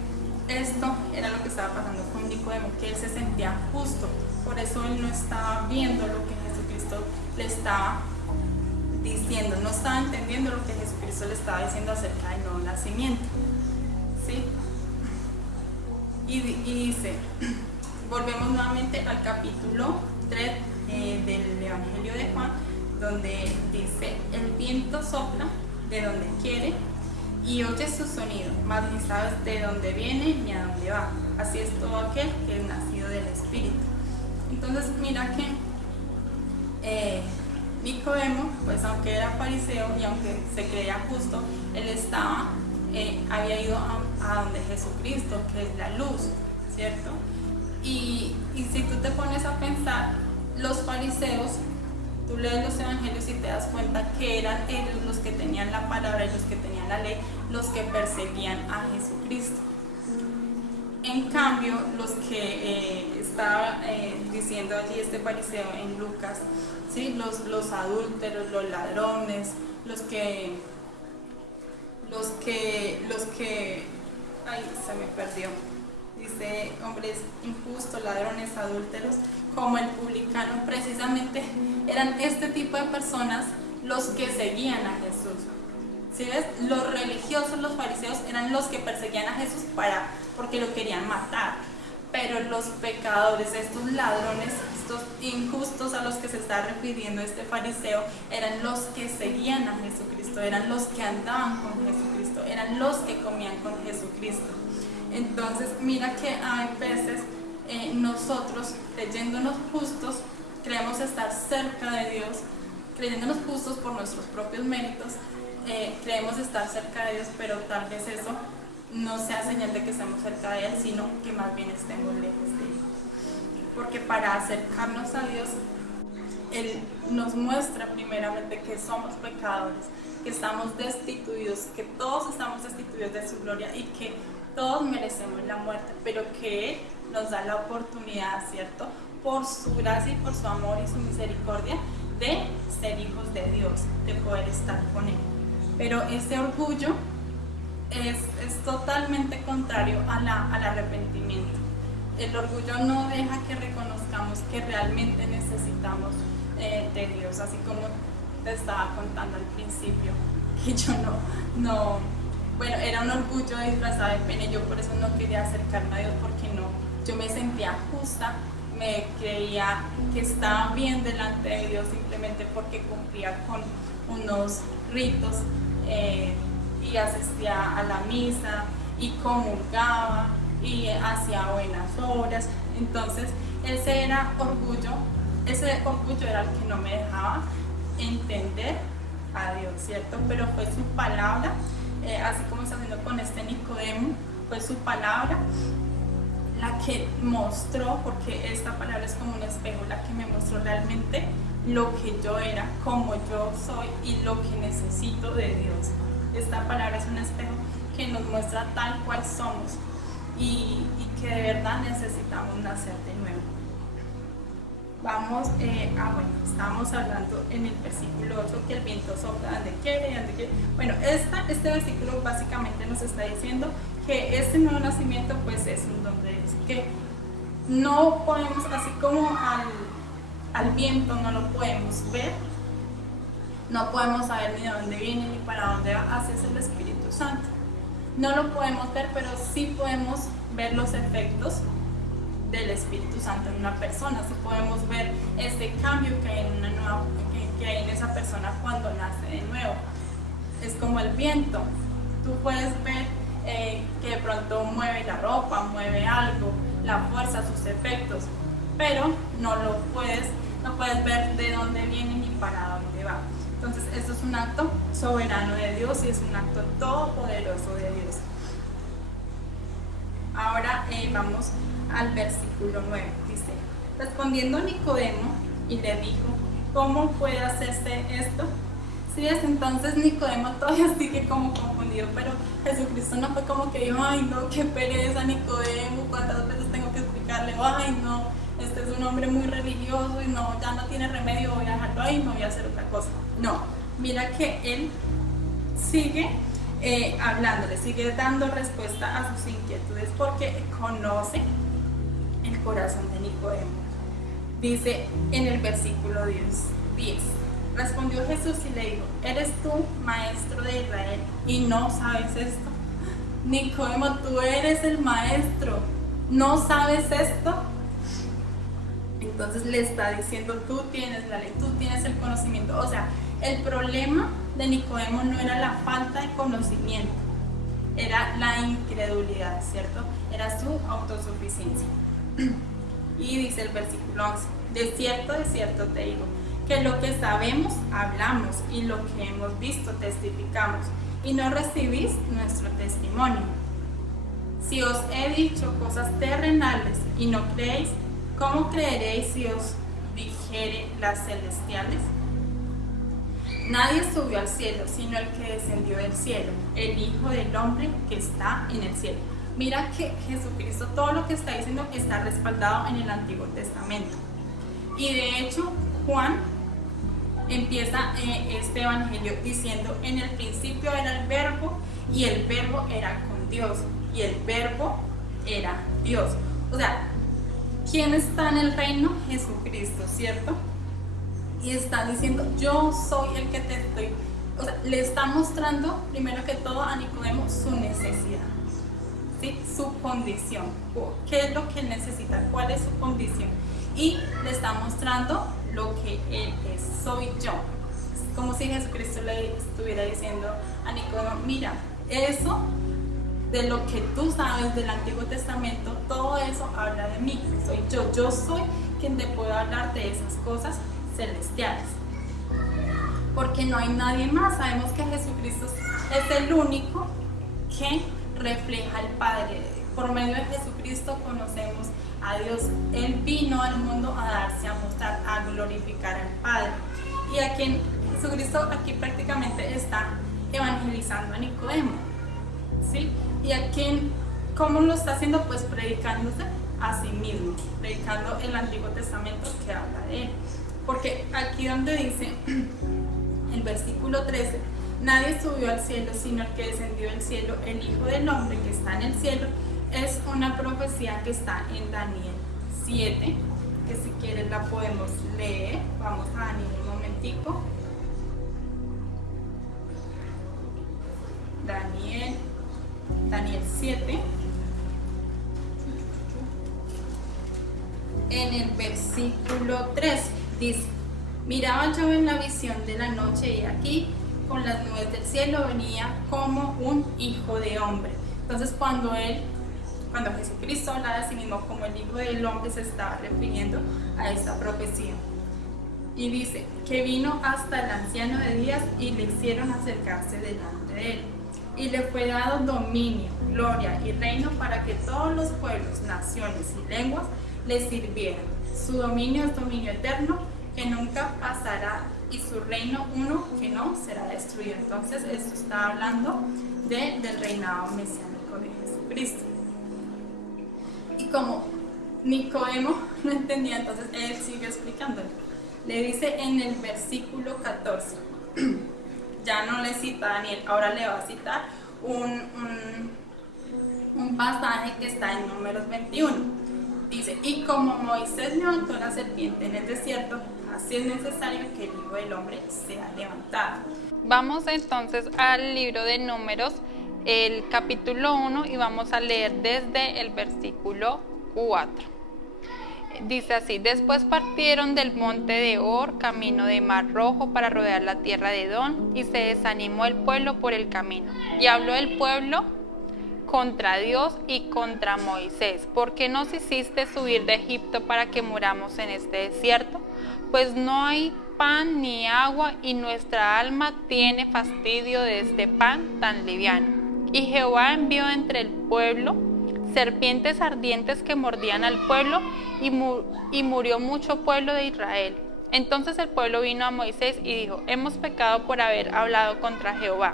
esto era lo que estaba pasando con Nicodemo, que él se sentía justo, por eso él no estaba viendo lo que Jesucristo le estaba diciendo, no estaba entendiendo lo que Jesucristo le estaba diciendo acerca del nuevo nacimiento, ¿sí? Y dice, volvemos nuevamente al capítulo 3 del Evangelio de Juan, donde dice: el viento sopla de donde quiere y oyes su sonido, mas ni sabes de dónde viene ni a dónde va. Así es todo aquel que es nacido del Espíritu. Entonces mira que Nicodemo, pues aunque era fariseo y aunque se creía justo, él había ido a donde Jesucristo, que es la luz, ¿cierto? Y si tú te pones a pensar, los fariseos, tú lees los evangelios y te das cuenta que eran ellos los que tenían la palabra y los que tenían la ley, los que perseguían a Jesucristo. En cambio, los que estaba diciendo allí este fariseo en Lucas, ¿sí? los adúlteros, los ladrones, los que, ay, se me perdió. Dice, hombres injustos, ladrones, adúlteros, como el publicano, precisamente eran este tipo de personas los que seguían a Jesús. ¿Sí ves? Los religiosos, los fariseos, eran los que perseguían a Jesús porque lo querían matar. Pero los pecadores, estos ladrones, estos injustos a los que se está refiriendo este fariseo, eran los que seguían a Jesucristo, eran los que andaban con Jesucristo, eran los que comían con Jesucristo. Entonces mira que hay veces nosotros, creyéndonos justos, creemos estar cerca de Dios, creyéndonos justos por nuestros propios méritos, creemos estar cerca de Dios, pero tal vez eso no sea señal de que estemos cerca de Él, sino que más bien estemos lejos de Él. Porque para acercarnos a Dios, Él nos muestra primeramente que somos pecadores, que estamos destituidos, que todos estamos destituidos de su gloria y que todos merecemos la muerte, pero que Él nos da la oportunidad, ¿cierto? Por su gracia y por su amor y su misericordia, de ser hijos de Dios, de poder estar con Él. Pero ese orgullo es totalmente contrario al arrepentimiento. El orgullo no deja que reconozcamos que realmente necesitamos de Dios, así como te estaba contando al principio, que yo bueno, era un orgullo disfrazado de pena, y yo por eso no quería acercarme a Dios, porque yo me sentía justa, me creía que estaba bien delante de Dios simplemente porque cumplía con unos ritos y asistía a la misa y comulgaba y hacía buenas obras. Entonces ese orgullo era el que no me dejaba entender a Dios, ¿cierto? Pero fue su palabra, así como está haciendo con este Nicodemo, fue su palabra la que mostró, porque esta palabra es como un espejo, la que me mostró realmente lo que yo era, como yo soy y lo que necesito de Dios. Esta palabra es un espejo que nos muestra tal cual somos y que de verdad necesitamos nacer de nuevo. Vamos, bueno, estábamos hablando en el versículo 8 que el viento sopla donde quiere, donde quiere. Bueno, este versículo básicamente nos está diciendo que este nuevo nacimiento pues es un don de Dios, que no podemos, así como al viento no lo podemos ver, no podemos saber ni de dónde viene ni para dónde va, así es el Espíritu Santo. No lo podemos ver, pero sí podemos ver los efectos del Espíritu Santo en una persona, sí podemos ver este cambio que hay que hay en esa persona cuando nace de nuevo. Es como el viento, tú puedes ver que de pronto mueve la ropa, mueve algo, la fuerza, sus efectos, pero no puedes ver de dónde viene ni para dónde va. Entonces esto es un acto soberano de Dios y es un acto todopoderoso de Dios. Ahora vamos al versículo 9, dice: respondiendo Nicodemo y le dijo, ¿cómo puede hacerse esto? Sí, entonces Nicodemo todavía sigue como confundido, pero Jesucristo no fue como que dijo, ay no, qué pereza Nicodemo, cuántas veces tengo que explicarle, ay no, este es un hombre muy religioso y no, ya no tiene remedio, voy a dejarlo ahí y me voy a hacer otra cosa. No, mira que él sigue hablándole, sigue dando respuesta a sus inquietudes porque conoce el corazón de Nicodemo. Dice en el versículo 10, respondió Jesús y le dijo, ¿eres tú maestro de Israel y no sabes esto? Nicodemo, tú eres el maestro, ¿no sabes esto? Entonces le está diciendo, tú tienes la ley, tú tienes el conocimiento. O sea, el problema de Nicodemo no era la falta de conocimiento, era la incredulidad, ¿cierto? Era su autosuficiencia. Y dice el versículo 11, de cierto te digo, que lo que sabemos hablamos y lo que hemos visto testificamos y no recibís nuestro testimonio. Si os he dicho cosas terrenales y no creéis, ¿cómo creeréis si os dijere las celestiales? Nadie subió al cielo sino el que descendió del cielo, el Hijo del Hombre que está en el cielo. Mira que Jesucristo, todo lo que está diciendo está respaldado en el Antiguo Testamento. Y de hecho, Juan empieza este evangelio diciendo, en el principio era el verbo y el verbo era con Dios y el verbo era Dios. O sea, ¿quién está en el reino? Jesucristo, ¿cierto? Y está diciendo, yo soy el que te estoy, o sea, le está mostrando primero que todo a Nicodemo su necesidad, ¿sí? Su condición, qué es lo que él necesita, cuál es su condición, y le está mostrando lo que él es, soy yo. Es como si Jesucristo le estuviera diciendo a Nicodemo, mira, eso de lo que tú sabes del Antiguo Testamento, todo eso habla de mí, soy yo soy quien te puede hablar de esas cosas celestiales, porque no hay nadie más. Sabemos que Jesucristo es el único que refleja al Padre. Por medio de Jesucristo conocemos a Dios. Él vino al mundo a darse a mostrar, a glorificar al Padre. Y aquí Jesucristo aquí prácticamente está evangelizando a Nicodemo, ¿sí? Y aquí, ¿cómo lo está haciendo? Pues predicándose a sí mismo, predicando el Antiguo Testamento que habla de él. Porque aquí donde dice, el versículo 13, nadie subió al cielo sino el que descendió del cielo, el Hijo del Hombre que está en el cielo, es una profecía que está en Daniel 7, que si quieres la podemos leer. Vamos a Daniel un momentico. Daniel 7. En el versículo 3 dice, miraba yo en la visión de la noche y aquí con las nubes del cielo venía como un hijo de hombre. Entonces cuando Jesucristo habla de sí mismo como el Hijo del Hombre, se estaba refiriendo a esta profecía. Y dice que vino hasta el anciano de días y le hicieron acercarse delante de él. Y le fue dado dominio, gloria y reino para que todos los pueblos, naciones y lenguas le sirvieran. Su dominio es dominio eterno que nunca pasará y su reino uno que no será destruido. Entonces esto está hablando del reinado mesiánico de Jesucristo. Y como Nicodemo no entendía, entonces él sigue explicándole. Le dice en el versículo 14, ya no le cita a Daniel, ahora le va a citar un pasaje que está en Números 21. Dice, y como Moisés levantó la serpiente en el desierto, así es necesario que el Hijo del Hombre sea levantado. Vamos entonces al libro de Números, el capítulo 1, y vamos a leer desde el versículo 4. Dice así, después partieron del monte de Hor, camino de Mar Rojo, para rodear la tierra de Edom, y se desanimó el pueblo por el camino. Y habló el pueblo contra Dios y contra Moisés. ¿Por qué nos hiciste subir de Egipto para que muramos en este desierto? Pues no hay pan ni agua, y nuestra alma tiene fastidio de este pan tan liviano. Y Jehová envió entre el pueblo serpientes ardientes que mordían al pueblo, y murió mucho pueblo de Israel. Entonces el pueblo vino a Moisés y dijo, hemos pecado por haber hablado contra Jehová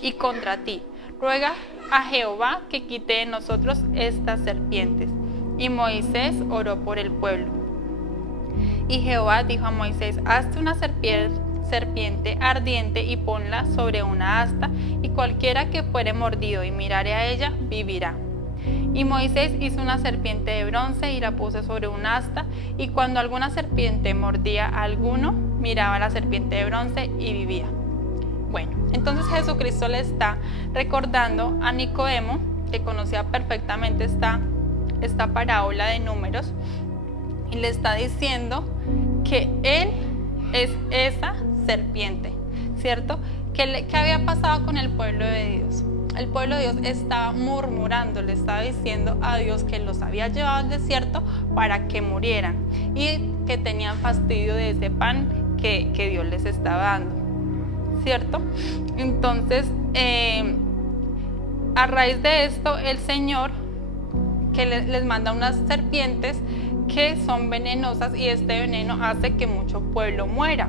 y contra ti. Ruega a Jehová que quite de nosotros estas serpientes. Y Moisés oró por el pueblo. Y Jehová dijo a Moisés, hazte una serpiente ardiente y ponla sobre una asta, y cualquiera que fuere mordido y mirare a ella, vivirá. Y Moisés hizo una serpiente de bronce y la puso sobre un asta, y cuando alguna serpiente mordía a alguno, miraba a la serpiente de bronce y vivía. Bueno, entonces Jesucristo le está recordando a Nicodemo, que conocía perfectamente esta parábola de Números, y le está diciendo que él es esa serpiente, ¿cierto? ¿Qué había pasado con el pueblo de Dios? El pueblo de Dios estaba murmurando, le estaba diciendo a Dios que los había llevado al desierto para que murieran, y que tenían fastidio de ese pan que Dios les estaba dando, ¿cierto? Entonces, a raíz de esto, el Señor que les manda unas serpientes que son venenosas, y este veneno hace que mucho pueblo muera.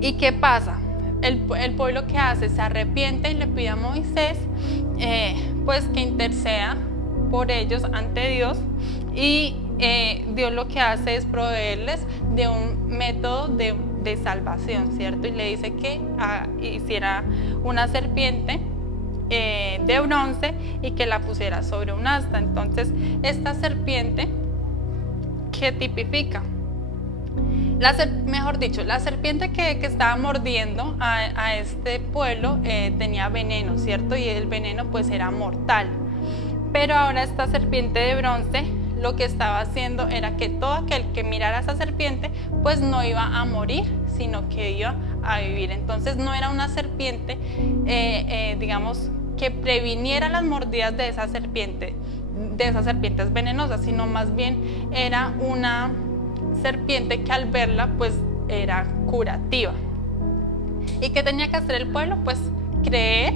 ¿Y qué pasa? El pueblo que hace se arrepiente y le pide a Moisés pues que interceda por ellos ante Dios, y Dios lo que hace es proveerles de un método de salvación, ¿cierto? Y le dice que hiciera una serpiente de bronce y que la pusiera sobre un asta. Entonces, esta serpiente, ¿qué tipifica? La serpiente que estaba mordiendo a este pueblo tenía veneno, ¿cierto? Y el veneno pues era mortal. Pero ahora esta serpiente de bronce lo que estaba haciendo era que todo aquel que mirara a esa serpiente pues no iba a morir, sino que iba a vivir. Entonces no era una serpiente, digamos, que previniera las mordidas de esas serpientes venenosas, sino más bien era una serpiente que al verla pues era curativa. ¿Y qué tenía que hacer el pueblo? Pues creer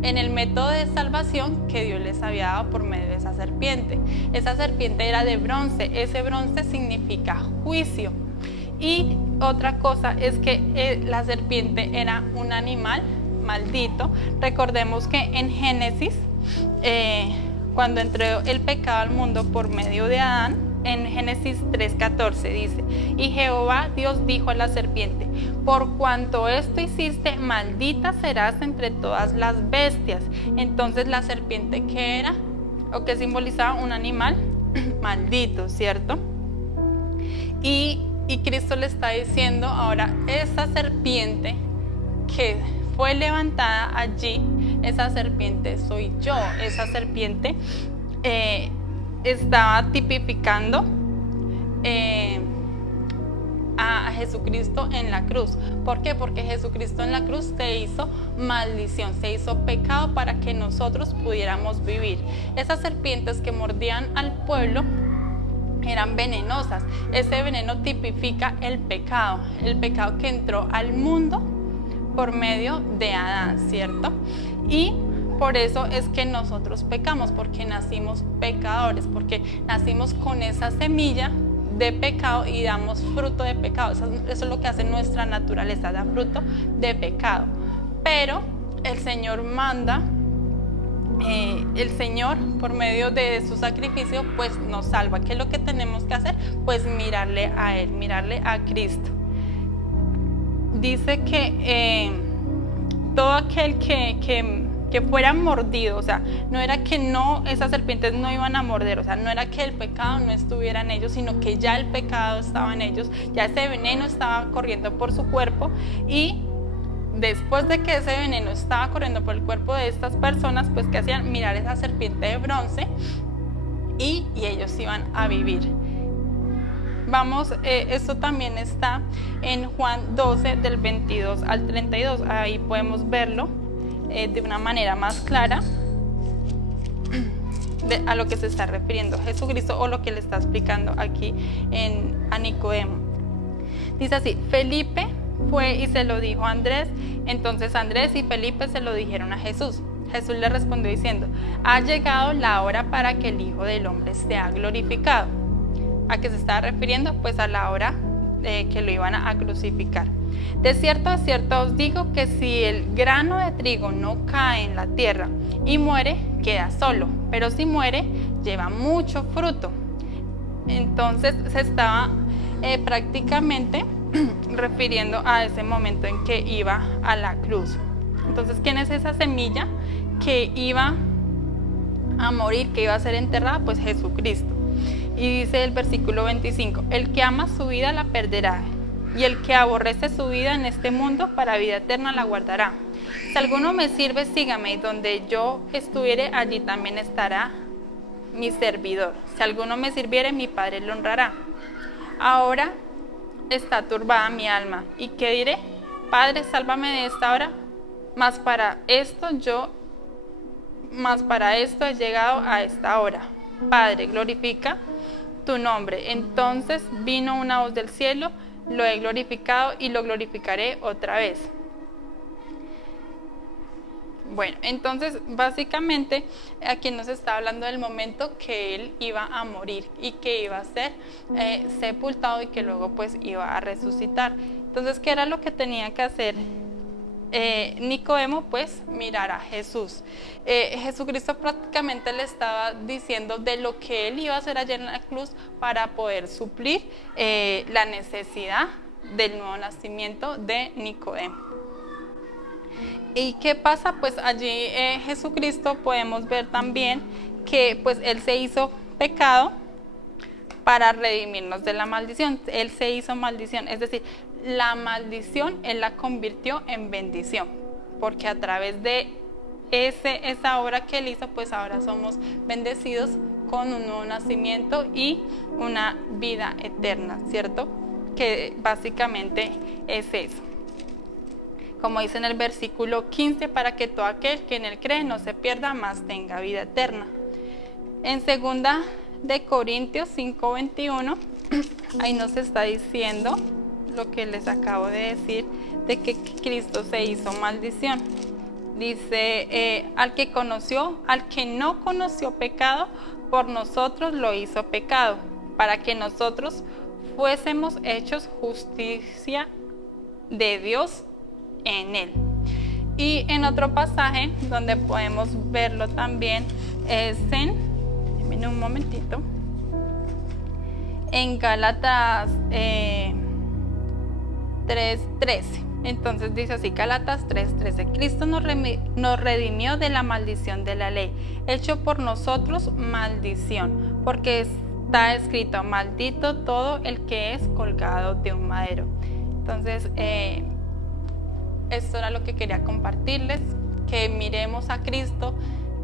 en el método de salvación que Dios les había dado por medio de esa serpiente. Esa serpiente era de bronce, ese bronce significa juicio. Y otra cosa es que la serpiente era un animal maldito. Recordemos que en Génesis, cuando entró el pecado al mundo por medio de Adán, en Génesis 3:14 dice, y Jehová Dios dijo a la serpiente, por cuanto esto hiciste, maldita serás entre todas las bestias. Entonces la serpiente, ¿qué era? O que simbolizaba un animal maldito, ¿cierto? Y Cristo le está diciendo ahora, esa serpiente que fue levantada allí, esa serpiente soy yo. Esa serpiente estaba tipificando a Jesucristo en la cruz. ¿Por qué? Porque Jesucristo en la cruz se hizo maldición, se hizo pecado para que nosotros pudiéramos vivir. Esas serpientes que mordían al pueblo eran venenosas. Ese veneno tipifica el pecado que entró al mundo por medio de Adán, ¿cierto? Y por eso es que nosotros pecamos, porque nacimos pecadores, porque nacimos con esa semilla de pecado y damos fruto de pecado. Eso es lo que hace nuestra naturaleza, da fruto de pecado. Pero el Señor manda, el Señor por medio de su sacrificio pues nos salva. ¿Qué es lo que tenemos que hacer? Pues mirarle a Él, mirarle a Cristo. Dice que todo aquel que que fuera mordido, o sea, no era que no, esas serpientes no iban a morder, o sea, no era que el pecado no estuviera en ellos, sino que ya el pecado estaba en ellos, ya ese veneno estaba corriendo por su cuerpo, y después de que ese veneno estaba corriendo por el cuerpo de estas personas, pues ¿qué hacían? Mirar esa serpiente de bronce y ellos iban a vivir. Vamos, esto también está en Juan 12 del 22 al 32, ahí podemos verlo de una manera más clara a lo que se está refiriendo Jesucristo o lo que le está explicando aquí a Nicodemo. Dice así: Felipe fue y se lo dijo a Andrés, entonces Andrés y Felipe se lo dijeron a Jesús. Jesús le respondió diciendo: ha llegado la hora para que el Hijo del Hombre sea glorificado. ¿A qué se está refiriendo? Pues a la hora que lo iban a crucificar. De cierto os digo que si el grano de trigo no cae en la tierra y muere, queda solo, pero si muere, lleva mucho fruto. Entonces se estaba prácticamente refiriendo a ese momento en que iba a la cruz. Entonces, ¿quién es esa semilla que iba a morir, que iba a ser enterrada? Pues Jesucristo. Y dice el versículo 25: el que ama su vida la perderá, y el que aborrece su vida en este mundo, para vida eterna la guardará. Si alguno me sirve, sígame, y donde yo estuviere, allí también estará mi servidor. Si alguno me sirviere, mi Padre lo honrará. Ahora está turbada mi alma, ¿y qué diré? Padre, sálvame de esta hora. Mas para esto he llegado a esta hora. Padre, glorifica tu nombre. Entonces vino una voz del cielo: lo he glorificado y lo glorificaré otra vez. Bueno, entonces básicamente aquí nos está hablando del momento que él iba a morir y que iba a ser sepultado y que luego pues iba a resucitar. Entonces, ¿qué era lo que tenía que hacer Nicodemo? Pues mirar a Jesús. Jesucristo prácticamente le estaba diciendo de lo que él iba a hacer allá en la cruz para poder suplir la necesidad del nuevo nacimiento de Nicodemo. ¿Y qué pasa? Pues allí Jesucristo podemos ver también que pues él se hizo pecado para redimirnos de la maldición. Él se hizo maldición, es decir, la maldición él la convirtió en bendición, porque a través de esa obra que él hizo, pues ahora somos bendecidos con un nuevo nacimiento y una vida eterna, ¿cierto? Que básicamente es eso. Como dice en el versículo 15, para que todo aquel que en él cree no se pierda, mas tenga vida eterna. En 2 de Corintios 5:21, ahí nos está diciendo lo que les acabo de decir, de que Cristo se hizo maldición. Dice, al que no conoció pecado, por nosotros lo hizo pecado, para que nosotros fuésemos hechos justicia de Dios en él. Y en otro pasaje donde podemos verlo también es en un momentito, en Gálatas 3:13. Entonces dice así, Gálatas 3:13: Cristo nos redimió de la maldición de la ley, hecho por nosotros maldición, porque está escrito: maldito todo el que es colgado de un madero. Entonces esto era lo que quería compartirles, que miremos a Cristo,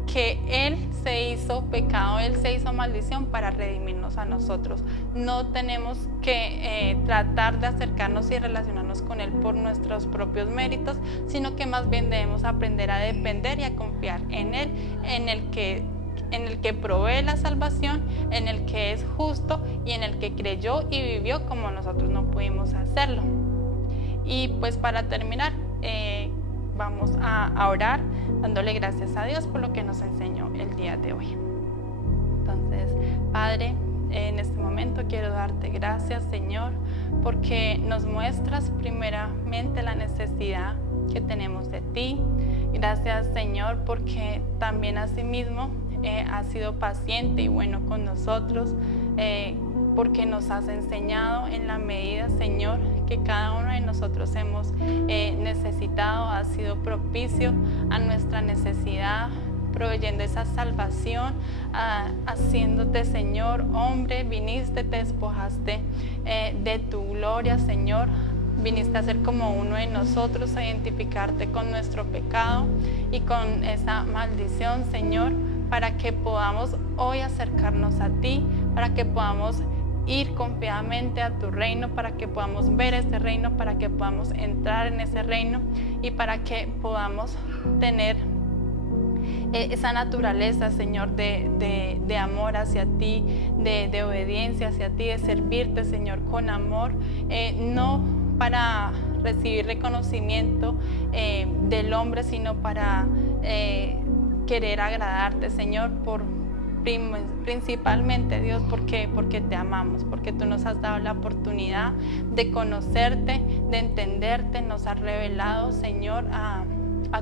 que Él se hizo pecado, Él se hizo maldición para redimirnos a nosotros. No tenemos que tratar de acercarnos y relacionarnos con Él por nuestros propios méritos, sino que más bien debemos aprender a depender y a confiar en Él, en el que provee la salvación, en el que es justo y en el que creyó y vivió como nosotros no pudimos hacerlo. Y pues para terminar, vamos a orar dándole gracias a Dios por lo que nos enseñó el día de hoy. Entonces, Padre, en este momento quiero darte gracias, Señor, porque nos muestras primeramente la necesidad que tenemos de ti. Gracias, Señor, porque también asimismo has sido paciente y bueno con nosotros, porque nos has enseñado en la medida, Señor, que cada uno de nosotros hemos necesitado. Has sido propicio a nuestra necesidad, proveyendo esa salvación, haciéndote, Señor, hombre. Viniste, te despojaste de tu gloria, Señor. Viniste a ser como uno de nosotros, a identificarte con nuestro pecado y con esa maldición, Señor, para que podamos hoy acercarnos a ti, para que podamos ir confiadamente a tu reino, para que podamos ver ese reino, para que podamos entrar en ese reino y para que podamos tener esa naturaleza, Señor, de amor hacia ti, de obediencia hacia ti, de servirte, Señor, con amor, no para recibir reconocimiento del hombre, sino para querer agradarte, Señor, principalmente, Dios, porque te amamos, porque tú nos has dado la oportunidad de conocerte, de entenderte. Nos has revelado, Señor, a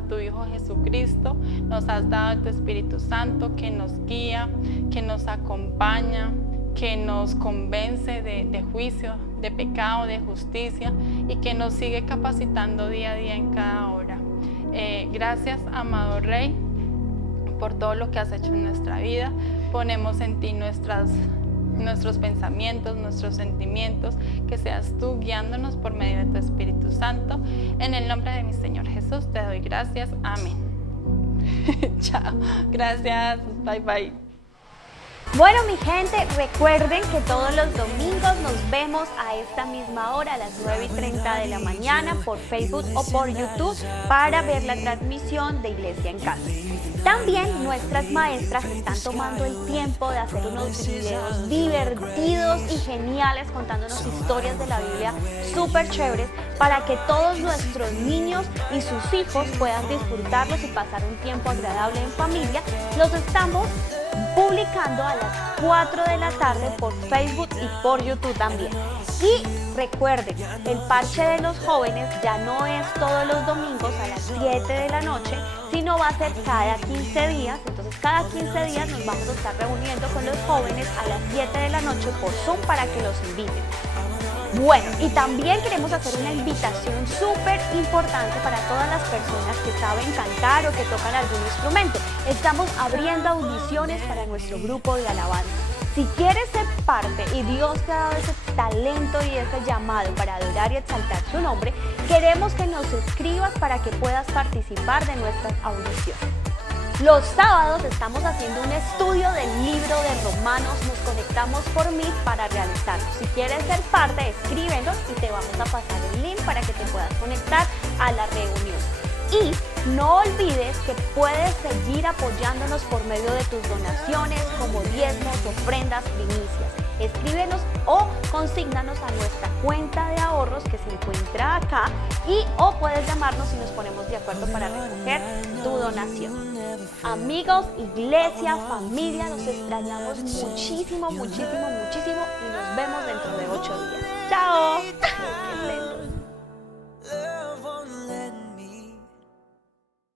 tu Hijo Jesucristo. Nos has dado tu Espíritu Santo que nos guía, que nos acompaña, que nos convence de juicio, de pecado, de justicia, y que nos sigue capacitando día a día en cada hora. Gracias, amado Rey, por todo lo que has hecho en nuestra vida. Ponemos en ti nuestros pensamientos, nuestros sentimientos, que seas tú guiándonos por medio de tu Espíritu Santo. En el nombre de mi Señor Jesús te doy gracias. Amén. Chao. Gracias. Bye bye. Bueno, mi gente, recuerden que todos los domingos nos vemos a esta misma hora, a las 9:30 de la mañana, por Facebook o por YouTube, para ver la transmisión de Iglesia en Casa. También nuestras maestras están tomando el tiempo de hacer unos videos divertidos y geniales, contándonos historias de la Biblia súper chéveres, para que todos nuestros niños y sus hijos puedan disfrutarlos y pasar un tiempo agradable en familia. Los estamos publicando a las 4 de la tarde por Facebook y por YouTube también. Y recuerden, el parche de los jóvenes ya no es todos los domingos a las 7 de la noche, sino va a ser cada 15 días. Entonces cada 15 días nos vamos a estar reuniendo con los jóvenes a las 7 de la noche por Zoom para que los inviten. Bueno, y también queremos hacer una invitación súper importante para todas las personas que saben cantar o que tocan algún instrumento. Estamos abriendo audiciones para nuestro grupo de alabanza. Si quieres ser parte y Dios te ha dado ese talento y ese llamado para adorar y exaltar su nombre, queremos que nos escribas para que puedas participar de nuestras audiciones. Los sábados estamos haciendo un estudio del libro de Romanos. Nos conectamos por Meet para realizarlo. Si quieres ser parte, escríbenos y te vamos a pasar el link para que te puedas conectar a la reunión. Y no olvides que puedes seguir apoyándonos por medio de tus donaciones, como diezmos, ofrendas, primicias. Escríbenos o consígnanos a nuestra cuenta de ahorros que se encuentra acá, o puedes llamarnos y nos ponemos de acuerdo para recoger tu donación. Amigos, iglesia, familia, los extrañamos muchísimo, muchísimo, muchísimo, y nos vemos dentro de 8 días. ¡Chao!